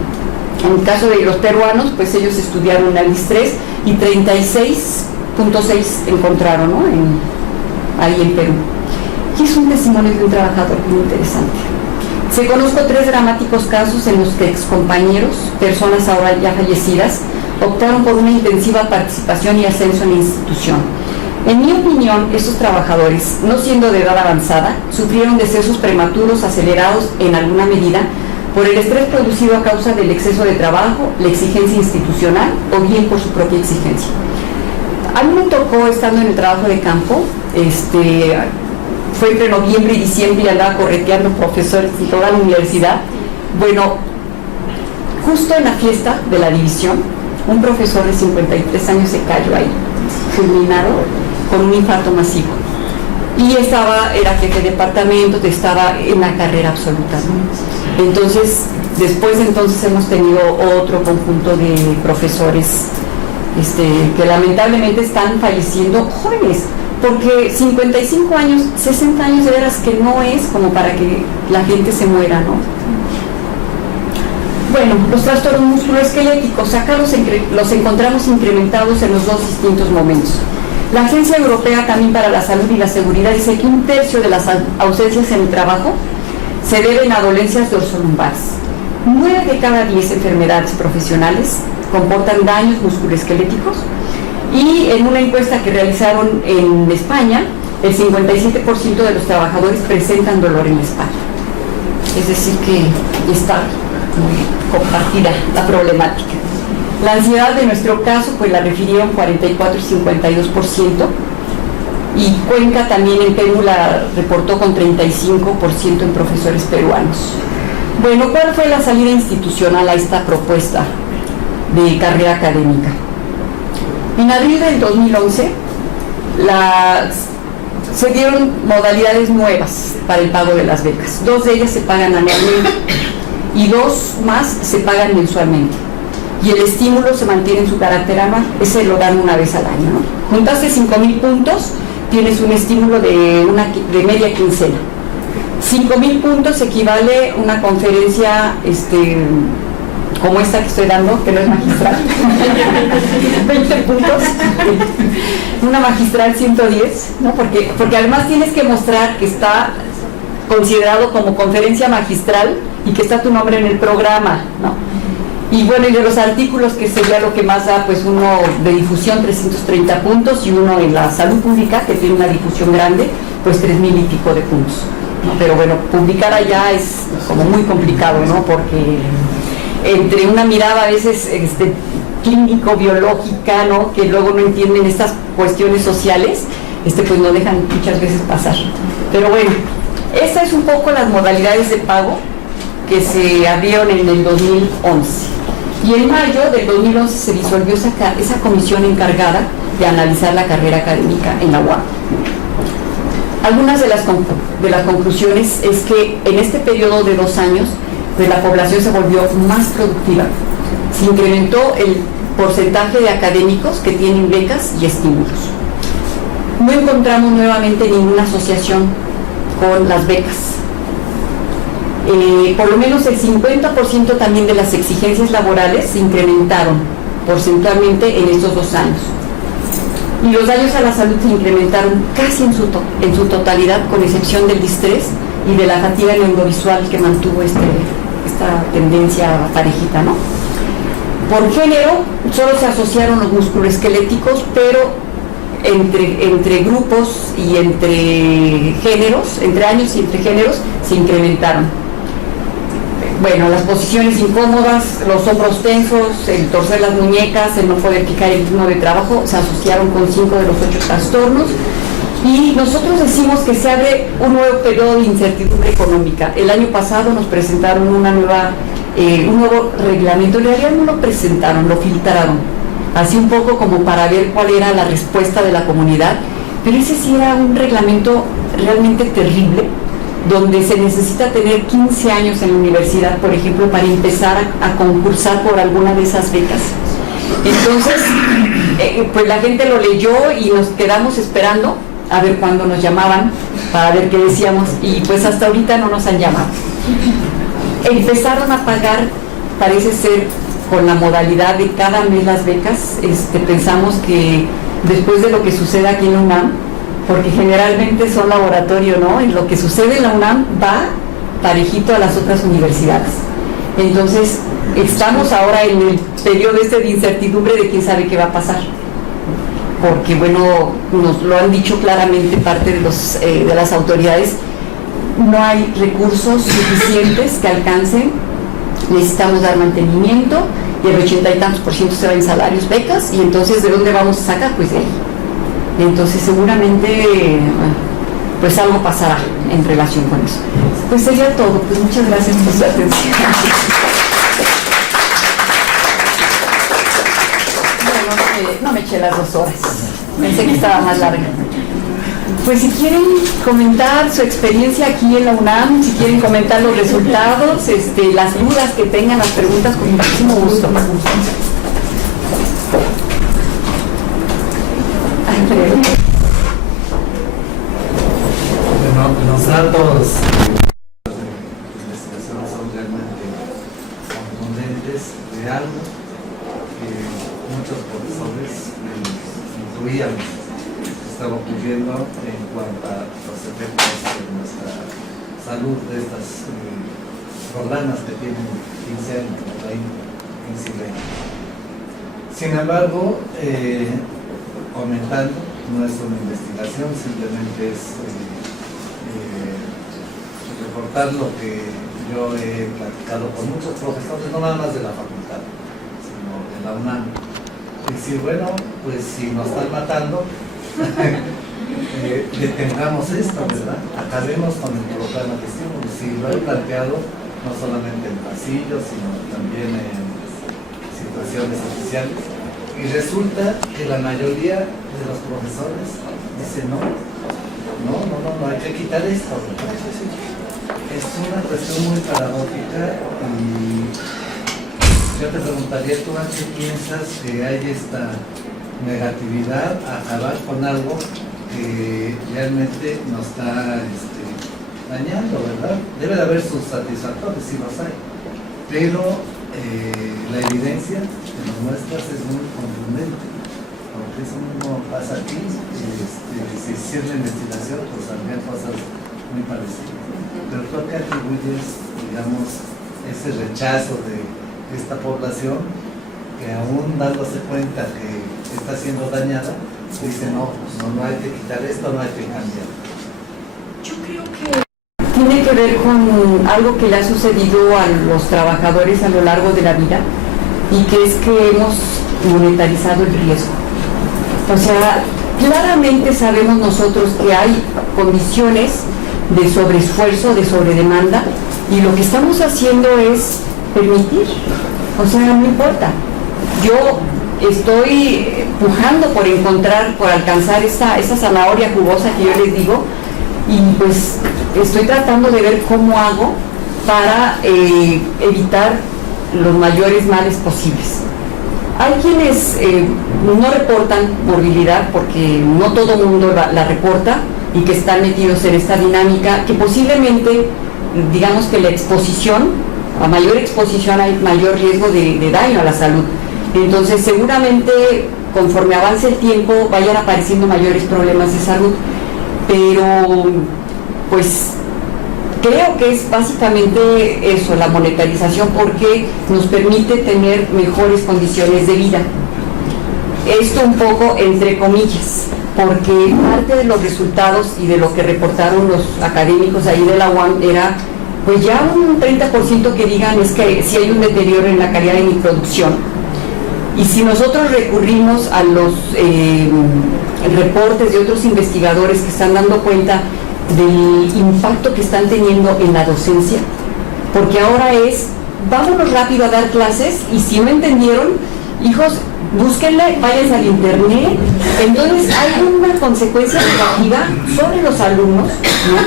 En el caso de los peruanos, pues ellos estudiaron la LIS-3 y 36.6 encontraron, ¿no? Ahí en Perú. Y es un testimonio de un trabajador muy interesante. Se conozco 3 dramáticos casos en los que excompañeros, personas ahora ya fallecidas, optaron por una intensiva participación y ascenso en la institución. En mi opinión, estos trabajadores, no siendo de edad avanzada, sufrieron decesos prematuros acelerados en alguna medida por el estrés producido a causa del exceso de trabajo, la exigencia institucional o bien por su propia exigencia. A mí me tocó, estando en el trabajo de campo, fue entre noviembre y diciembre y andaba correteando profesores en toda la universidad. Bueno, justo en la fiesta de la división, un profesor de 53 años se cayó ahí, fulminado con un infarto masivo. Y era jefe de departamento, estaba en la carrera absoluta, ¿no? Entonces, después hemos tenido otro conjunto de profesores que lamentablemente están falleciendo jóvenes, porque 55 años, 60 años de veras que no es como para que la gente se muera, ¿no? Bueno, los trastornos musculoesqueléticos, acá los encontramos incrementados en los 2 distintos momentos. La Agencia Europea también para la Salud y la Seguridad dice que 1/3 de las ausencias en el trabajo se deben a dolencias dorsolumbares. 9 de cada 10 enfermedades profesionales comportan daños musculoesqueléticos y en una encuesta que realizaron en España, el 57% de los trabajadores presentan dolor en la espalda. Es decir que está muy compartida la problemática. La ansiedad de nuestro caso, pues la refirieron 44 y 52%, y Cuenca también en Perú la reportó con 35% en profesores peruanos. Bueno, ¿cuál fue la salida institucional a esta propuesta de carrera académica? En abril del 2011 se dieron modalidades nuevas para el pago de las becas. 2 de ellas se pagan anualmente y 2 más se pagan mensualmente. Y el estímulo se mantiene en su carácter anual, ese lo dan una vez al año, ¿no? Juntaste 5,000 puntos, tienes un estímulo de media quincena. 5,000 puntos equivale a una conferencia como esta que estoy dando, que no es magistral, 20 puntos, una magistral 110, ¿no? Porque además tienes que mostrar que está considerado como conferencia magistral y que está tu nombre en el programa, ¿no? Y bueno, y de los artículos, que sería lo que más da, pues uno de difusión 330 puntos y uno en la salud pública, que tiene una difusión grande, pues 3,000 y pico de puntos, ¿no? Pero bueno, publicar allá es como muy complicado, ¿no? Porque entre una mirada a veces clínico, biológica, ¿no? Que luego no entienden estas cuestiones sociales, pues no dejan muchas veces pasar. Pero bueno, estas es un poco las modalidades de pago que se abrieron en el 2011. Y en mayo del 2011 se disolvió esa comisión encargada de analizar la carrera académica en la UAM. Algunas de las conclusiones es que en este periodo de 2 años, pues la población se volvió más productiva. Se incrementó el porcentaje de académicos que tienen becas y estímulos. No encontramos nuevamente ninguna asociación con las becas. Por lo menos el 50% también de las exigencias laborales se incrementaron porcentualmente en estos 2 años. Y los daños a la salud se incrementaron casi en su totalidad, con excepción del distrés y de la fatiga neurovisual que mantuvo esta tendencia parejita, ¿no? Por género, solo se asociaron los musculoesqueléticos, pero entre grupos y entre géneros, entre años y entre géneros, se incrementaron. Bueno, las posiciones incómodas, los hombros tensos, el torcer las muñecas, el no poder fijar el ritmo de trabajo, se asociaron con 5 de los 8 trastornos. Y nosotros decimos que se abre un nuevo periodo de incertidumbre económica. El año pasado nos presentaron un nuevo reglamento. En realidad no lo presentaron, lo filtraron, así un poco como para ver cuál era la respuesta de la comunidad. Pero ese sí era un reglamento realmente terrible, donde se necesita tener 15 años en la universidad, por ejemplo, para empezar a concursar por alguna de esas becas. Entonces, pues la gente lo leyó y nos quedamos esperando a ver cuándo nos llamaban para ver qué decíamos, y pues hasta ahorita no nos han llamado. Empezaron a pagar, parece ser, con la modalidad de cada mes las becas. Pensamos que después de lo que sucede aquí en la UNAM, porque generalmente son laboratorio, ¿no? En lo que sucede en la UNAM va parejito a las otras universidades. Entonces, estamos ahora en el periodo de incertidumbre de quién sabe qué va a pasar. Porque, bueno, nos lo han dicho claramente parte de las autoridades, no hay recursos suficientes que alcancen, necesitamos dar mantenimiento, y el 80 y tantos % se va en salarios, becas, y entonces ¿de dónde vamos a sacar? Pues de ahí. Entonces seguramente, pues algo pasará en relación con eso. Pues sería todo, pues muchas gracias por su atención. No me eché las 2 horas, pensé que estaba más larga. Pues si quieren comentar su experiencia aquí en la UNAM, si quieren comentar los resultados, las dudas que tengan, las preguntas, con muchísimo gusto. Bueno, los datos de investigación son realmente contundentes de algo que muchos profesores incluían que estaba ocurriendo en cuanto a los efectos de nuestra salud de estas programas que tienen 15 años, 20, 15 y 20. Sin embargo, comentando, no es una investigación, simplemente es reportar lo que yo he platicado con muchos profesores, no nada más de la facultad, sino de la UNAM. Y decir, bueno, pues si nos están matando, detengamos esto, ¿verdad? Acabemos con el programa de estímulos. Si lo he planteado no solamente en pasillos, sino también en situaciones oficiales. Y resulta que la mayoría de los profesores dicen no, hay que quitar esto, ¿verdad? Es una cuestión muy paradójica, y yo te preguntaría, ¿tú a qué piensas que hay esta negatividad a acabar con algo que realmente nos está dañando, ¿verdad? Debe de haber sus satisfactores, sí los hay, pero la evidencia que nos muestras es muy contundente, porque eso mismo pasa aquí. Si hiciera la investigación, pues habría cosas muy parecidas. Pero creo que atribuyes, digamos, ese rechazo de esta población, que aún dándose cuenta que está siendo dañada, dice no hay que quitar esto, no hay que cambiar. Yo creo que tiene que ver con algo que le ha sucedido a los trabajadores a lo largo de la vida, y que es que hemos monetarizado el riesgo. O sea, claramente sabemos nosotros que hay condiciones de sobreesfuerzo, de sobredemanda, y lo que estamos haciendo es permitir. O sea, no importa. Yo estoy pujando por alcanzar esa zanahoria jugosa que yo les digo, y pues estoy tratando de ver cómo hago para evitar los mayores males posibles. Hay quienes no reportan morbilidad, porque no todo el mundo la reporta, y que están metidos en esta dinámica, que posiblemente, digamos que la exposición, a mayor exposición hay mayor riesgo de daño a la salud. Entonces seguramente conforme avance el tiempo vayan apareciendo mayores problemas de salud, pero pues creo que es básicamente eso, la monetarización, porque nos permite tener mejores condiciones de vida. Esto un poco entre comillas, porque parte de los resultados y de lo que reportaron los académicos ahí de la UAM era, pues ya un 30% que digan es que sí hay un deterioro en la calidad de mi producción. Y si nosotros recurrimos a los reportes de otros investigadores que están dando cuenta del impacto que están teniendo en la docencia, porque ahora es, vámonos rápido a dar clases, y si no entendieron, hijos, búsquenle, vayan al internet. Entonces hay una consecuencia negativa sobre los alumnos, ¿no?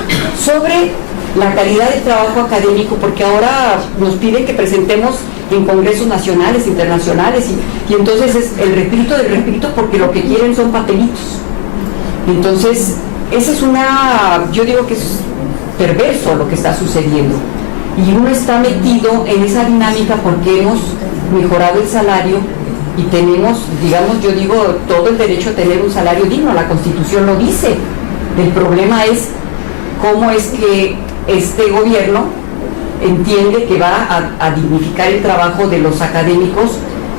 Sobre la calidad del trabajo académico, porque ahora nos piden que presentemos en congresos nacionales, internacionales, y entonces es el refrito del refrito, porque lo que quieren son papelitos. Entonces, esa es yo digo que es perverso lo que está sucediendo, y uno está metido en esa dinámica porque hemos mejorado el salario y tenemos, digamos, yo digo, todo el derecho a tener un salario digno, la Constitución lo dice. El problema es cómo es que este gobierno entiende que va a dignificar el trabajo de los académicos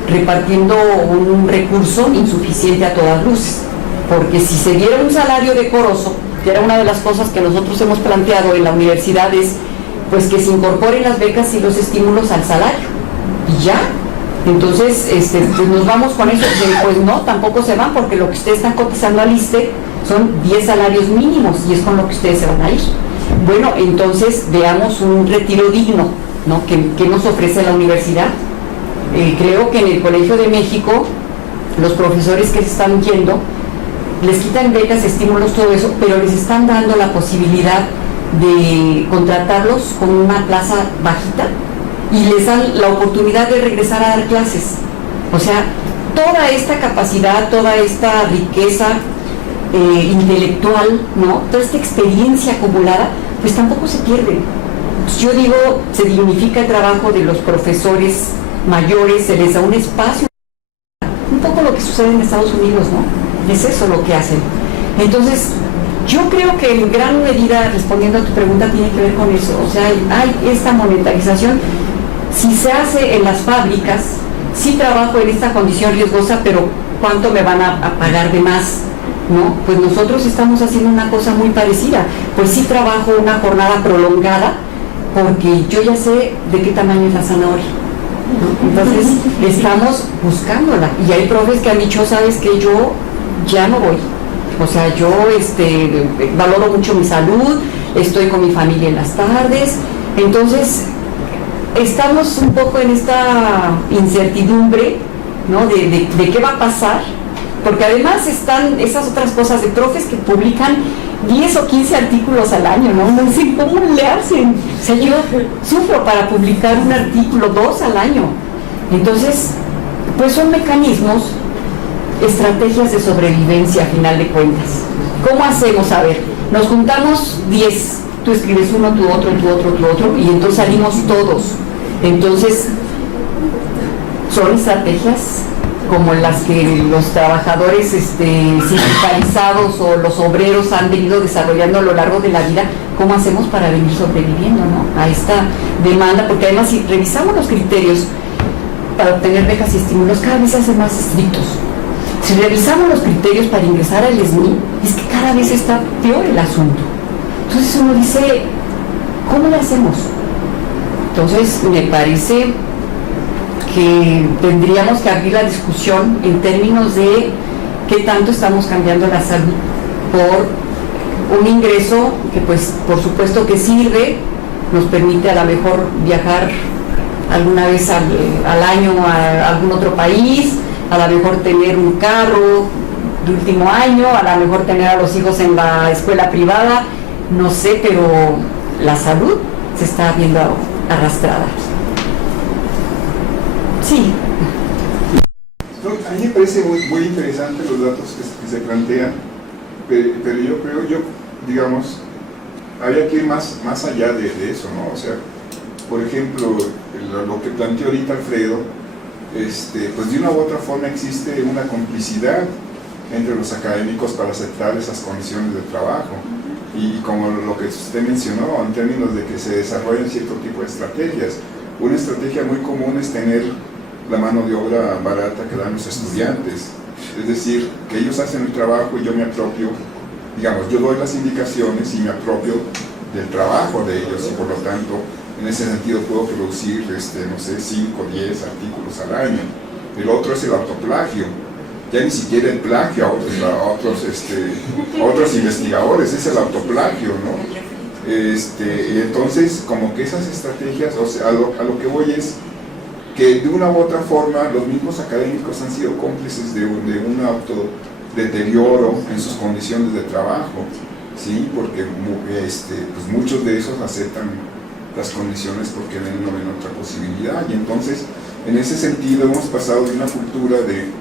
repartiendo un recurso insuficiente a todas luces, porque si se diera un salario decoroso, que era una de las cosas que nosotros hemos planteado en la universidad, es pues que se incorporen las becas y los estímulos al salario, y ya. Entonces, pues nos vamos con eso. Pues no, tampoco se van, porque lo que ustedes están cotizando al ISSSTE son 10 salarios mínimos, y es con lo que ustedes se van a ir. Bueno, entonces veamos un retiro digno, ¿no?, que nos ofrece la universidad. Creo que en el Colegio de México, los profesores que se están yendo, les quitan becas, estímulos, todo eso, pero les están dando la posibilidad de contratarlos con una plaza bajita, y les dan la oportunidad de regresar a dar clases. O sea, toda esta capacidad, toda esta riqueza intelectual, ¿no?, toda esta experiencia acumulada, pues tampoco se pierde. Yo digo, se dignifica el trabajo de los profesores mayores, se les da un espacio, un poco lo que sucede en Estados Unidos, ¿no? Es eso lo que hacen. Entonces, yo creo que en gran medida, respondiendo a tu pregunta, tiene que ver con eso. O sea, hay esta monetarización. Si se hace en las fábricas, sí trabajo en esta condición riesgosa, pero ¿cuánto me van a pagar de más? ¿No? Pues nosotros estamos haciendo una cosa muy parecida. Pues sí trabajo una jornada prolongada, porque yo ya sé de qué tamaño es la zanahoria, ¿no? Entonces estamos buscándola, y hay profes que han dicho, sabes que yo ya no voy. O sea, yo valoro mucho mi salud, estoy con mi familia en las tardes. Entonces estamos un poco en esta incertidumbre, ¿no?, de qué va a pasar, porque además están esas otras cosas de profes que publican 10 o 15 artículos al año, ¿no? No sé cómo le hacen. O sea, yo sufro para publicar un artículo, 2 al año. Entonces, pues son mecanismos, estrategias de sobrevivencia a final de cuentas. ¿Cómo hacemos? A ver, nos juntamos 10, tú escribes uno, tú otro, tú otro, tú otro, y entonces salimos todos. Entonces, son estrategias como las que los trabajadores sindicalizados o los obreros han venido desarrollando a lo largo de la vida. ¿Cómo hacemos para venir sobreviviendo, ¿no?, a esta demanda? Porque además, si revisamos los criterios para obtener becas y estímulos, cada vez se hacen más estrictos. Si revisamos los criterios para ingresar al SNI, es que cada vez está peor el asunto. Entonces uno dice, ¿cómo le hacemos? Entonces me parece que tendríamos que abrir la discusión en términos de qué tanto estamos cambiando la salud por un ingreso que, pues, por supuesto que sirve, nos permite a lo mejor viajar alguna vez al año a algún otro país, a lo mejor tener un carro de último año, a lo mejor tener a los hijos en la escuela privada, no sé, pero la salud se está viendo arrastrada. Sí. A mí me parece muy interesante los datos que se plantean, pero yo digamos, había que ir más allá de eso, ¿no? O sea, por ejemplo, lo que planteó ahorita Alfredo, pues de una u otra forma existe una complicidad entre los académicos para aceptar esas condiciones de trabajo, y como lo que usted mencionó en términos de que se desarrollan cierto tipo de estrategias. Una estrategia muy común es tener la mano de obra barata que dan los estudiantes, es decir, que ellos hacen el trabajo y yo me apropio, digamos, yo doy las indicaciones y me apropio del trabajo de ellos, y por lo tanto en ese sentido puedo producir, no sé, 5 o 10 artículos al año. El otro es el autoplagio, ya ni siquiera el plagio a otros investigadores, es el autoplagio, ¿no? Entonces, como que esas estrategias, o sea, a lo que voy es que de una u otra forma los mismos académicos han sido cómplices de un autodeterioro en sus condiciones de trabajo. ¿sí? Porque pues muchos de esos aceptan las condiciones porque no ven otra posibilidad, y entonces en ese sentido hemos pasado de una cultura de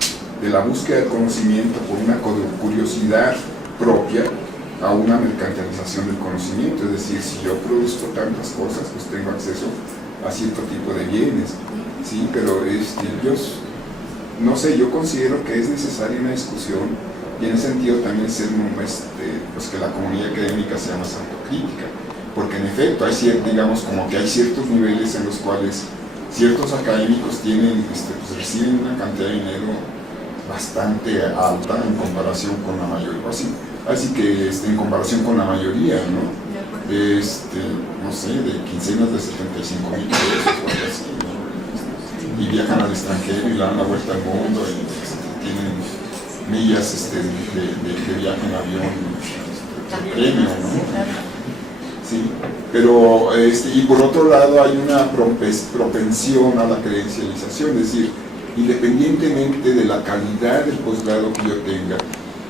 la búsqueda del conocimiento por una curiosidad propia a una mercantilización del conocimiento. Es decir, si yo produzco tantas cosas, pues tengo acceso a cierto tipo de bienes, ¿sí? Pero no sé, yo considero que es necesaria una discusión, y en ese sentido también ser pues que la comunidad académica sea más autocrítica, porque en efecto hay digamos como que hay ciertos niveles en los cuales ciertos académicos pues reciben una cantidad de dinero bastante alta en comparación con la mayoría, así que en comparación con la mayoría, ¿no? No sé, de quincenas de 75,000 pesos o algo así, ¿no? Y viajan al extranjero y le dan la vuelta al mundo y tienen millas de viaje en avión, premio, ¿no? Sí, pero y por otro lado hay una propensión a la credencialización, es decir, independientemente de la calidad del posgrado que yo tenga,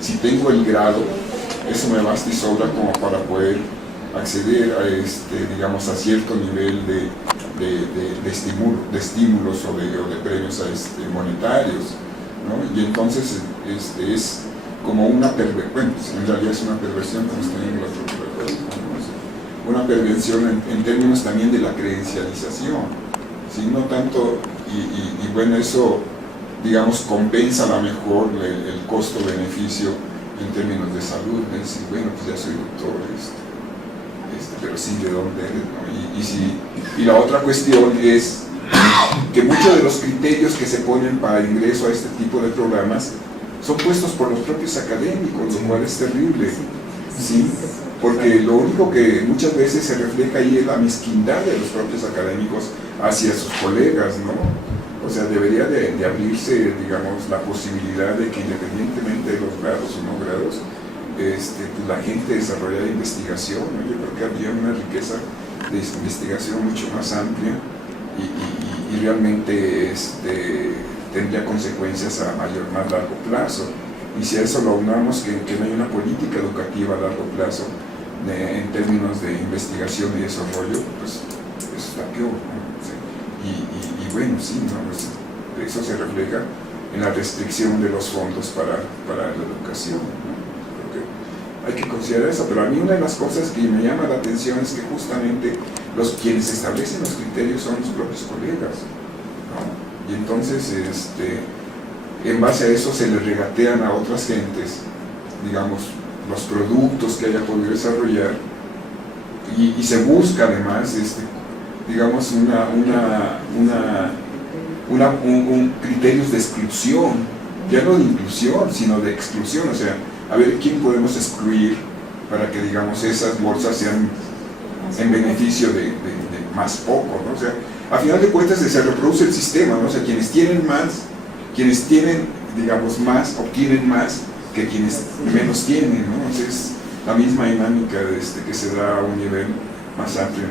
si tengo el grado, eso me basta y sobra como para poder acceder a digamos a cierto nivel de estímulos o de premios monetarios, ¿no? Y entonces es como una perversión, bueno, en realidad es una perversión, como está en el otro, ¿no? Una perversión en términos también de la credencialización, ¿sí? No tanto, y bueno, eso digamos compensa a lo mejor el costo-beneficio en términos de salud, es decir, bueno, pues ya soy doctor, pero sí, ¿de dónde eres? ¿No? Y la otra cuestión es que muchos de los criterios que se ponen para el ingreso a este tipo de programas son puestos por los propios académicos, lo cual es terrible, ¿sí? Porque lo único que muchas veces se refleja ahí es la mezquindad de los propios académicos hacia sus colegas, ¿no? O sea, debería de abrirse, digamos, la posibilidad de que independientemente de los grados o no grados, pues la gente desarrollara investigación, ¿no? Yo creo que habría una riqueza de investigación mucho más amplia y realmente tendría consecuencias a más largo plazo. Y si a eso lo aunamos que no hay una política educativa a largo plazo en términos de investigación y desarrollo, pues está peor, ¿no? Sí. Y bueno, sí, ¿no? Pues eso se refleja en la restricción de los fondos para la educación, ¿no? Creo que hay que considerar eso, pero a mí una de las cosas que me llama la atención es que justamente quienes establecen los criterios son los propios colegas, ¿no? Y entonces en base a eso se le regatean a otras gentes, digamos, los productos que haya podido desarrollar, y se busca además digamos un criterios de exclusión, ya no de inclusión sino de exclusión, o sea, a ver quién podemos excluir para que digamos esas bolsas sean en beneficio de más poco, ¿no? O sea, a final de cuentas se reproduce el sistema, ¿no? O sea, quienes tienen digamos más, obtienen más que quienes menos tienen, ¿no? Entonces la misma dinámica que se da a un nivel más amplio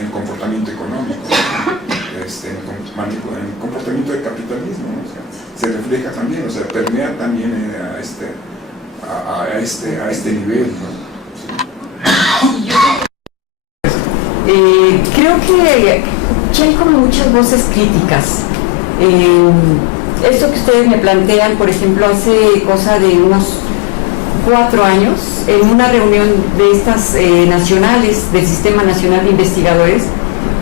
en comportamiento económico, en comportamiento del capitalismo, ¿no? O sea, se refleja también, o sea, permea también a este nivel, ¿no? Creo que hay como muchas voces críticas. Esto que ustedes me plantean, por ejemplo, hace cosa de unos 4 años, en una reunión de estas nacionales, del Sistema Nacional de Investigadores,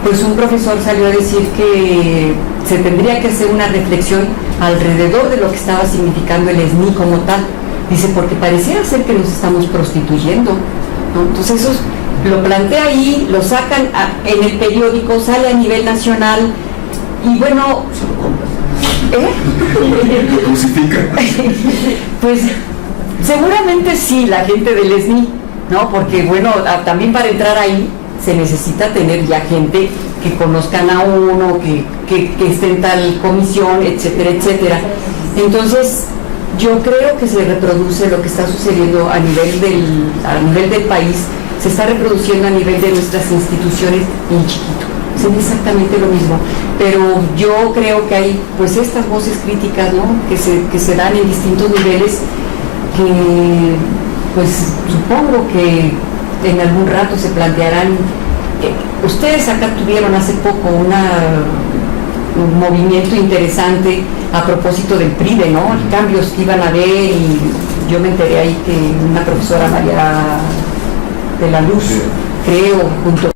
pues un profesor salió a decir que se tendría que hacer una reflexión alrededor de lo que estaba significando el SNI como tal. Dice, porque pareciera ser que nos estamos prostituyendo, ¿no? Entonces eso lo plantea ahí, lo sacan en el periódico, sale a nivel nacional, y bueno... Lo crucifican. Pues seguramente sí, la gente del SNI, ¿no? Porque bueno, también para entrar ahí se necesita tener ya gente que conozcan a uno, que esté en tal comisión, etcétera, etcétera. Entonces, yo creo que se reproduce lo que está sucediendo a nivel del país, se está reproduciendo a nivel de nuestras instituciones en chiquito. Es exactamente lo mismo, pero yo creo que hay pues estas voces críticas, ¿no? que se dan en distintos niveles pues supongo que en algún rato se plantearán. Ustedes acá tuvieron hace poco un movimiento interesante a propósito del PRIDE, ¿no? Cambios que iban a haber, y yo me enteré ahí que una profesora, María de la Luz, creo, junto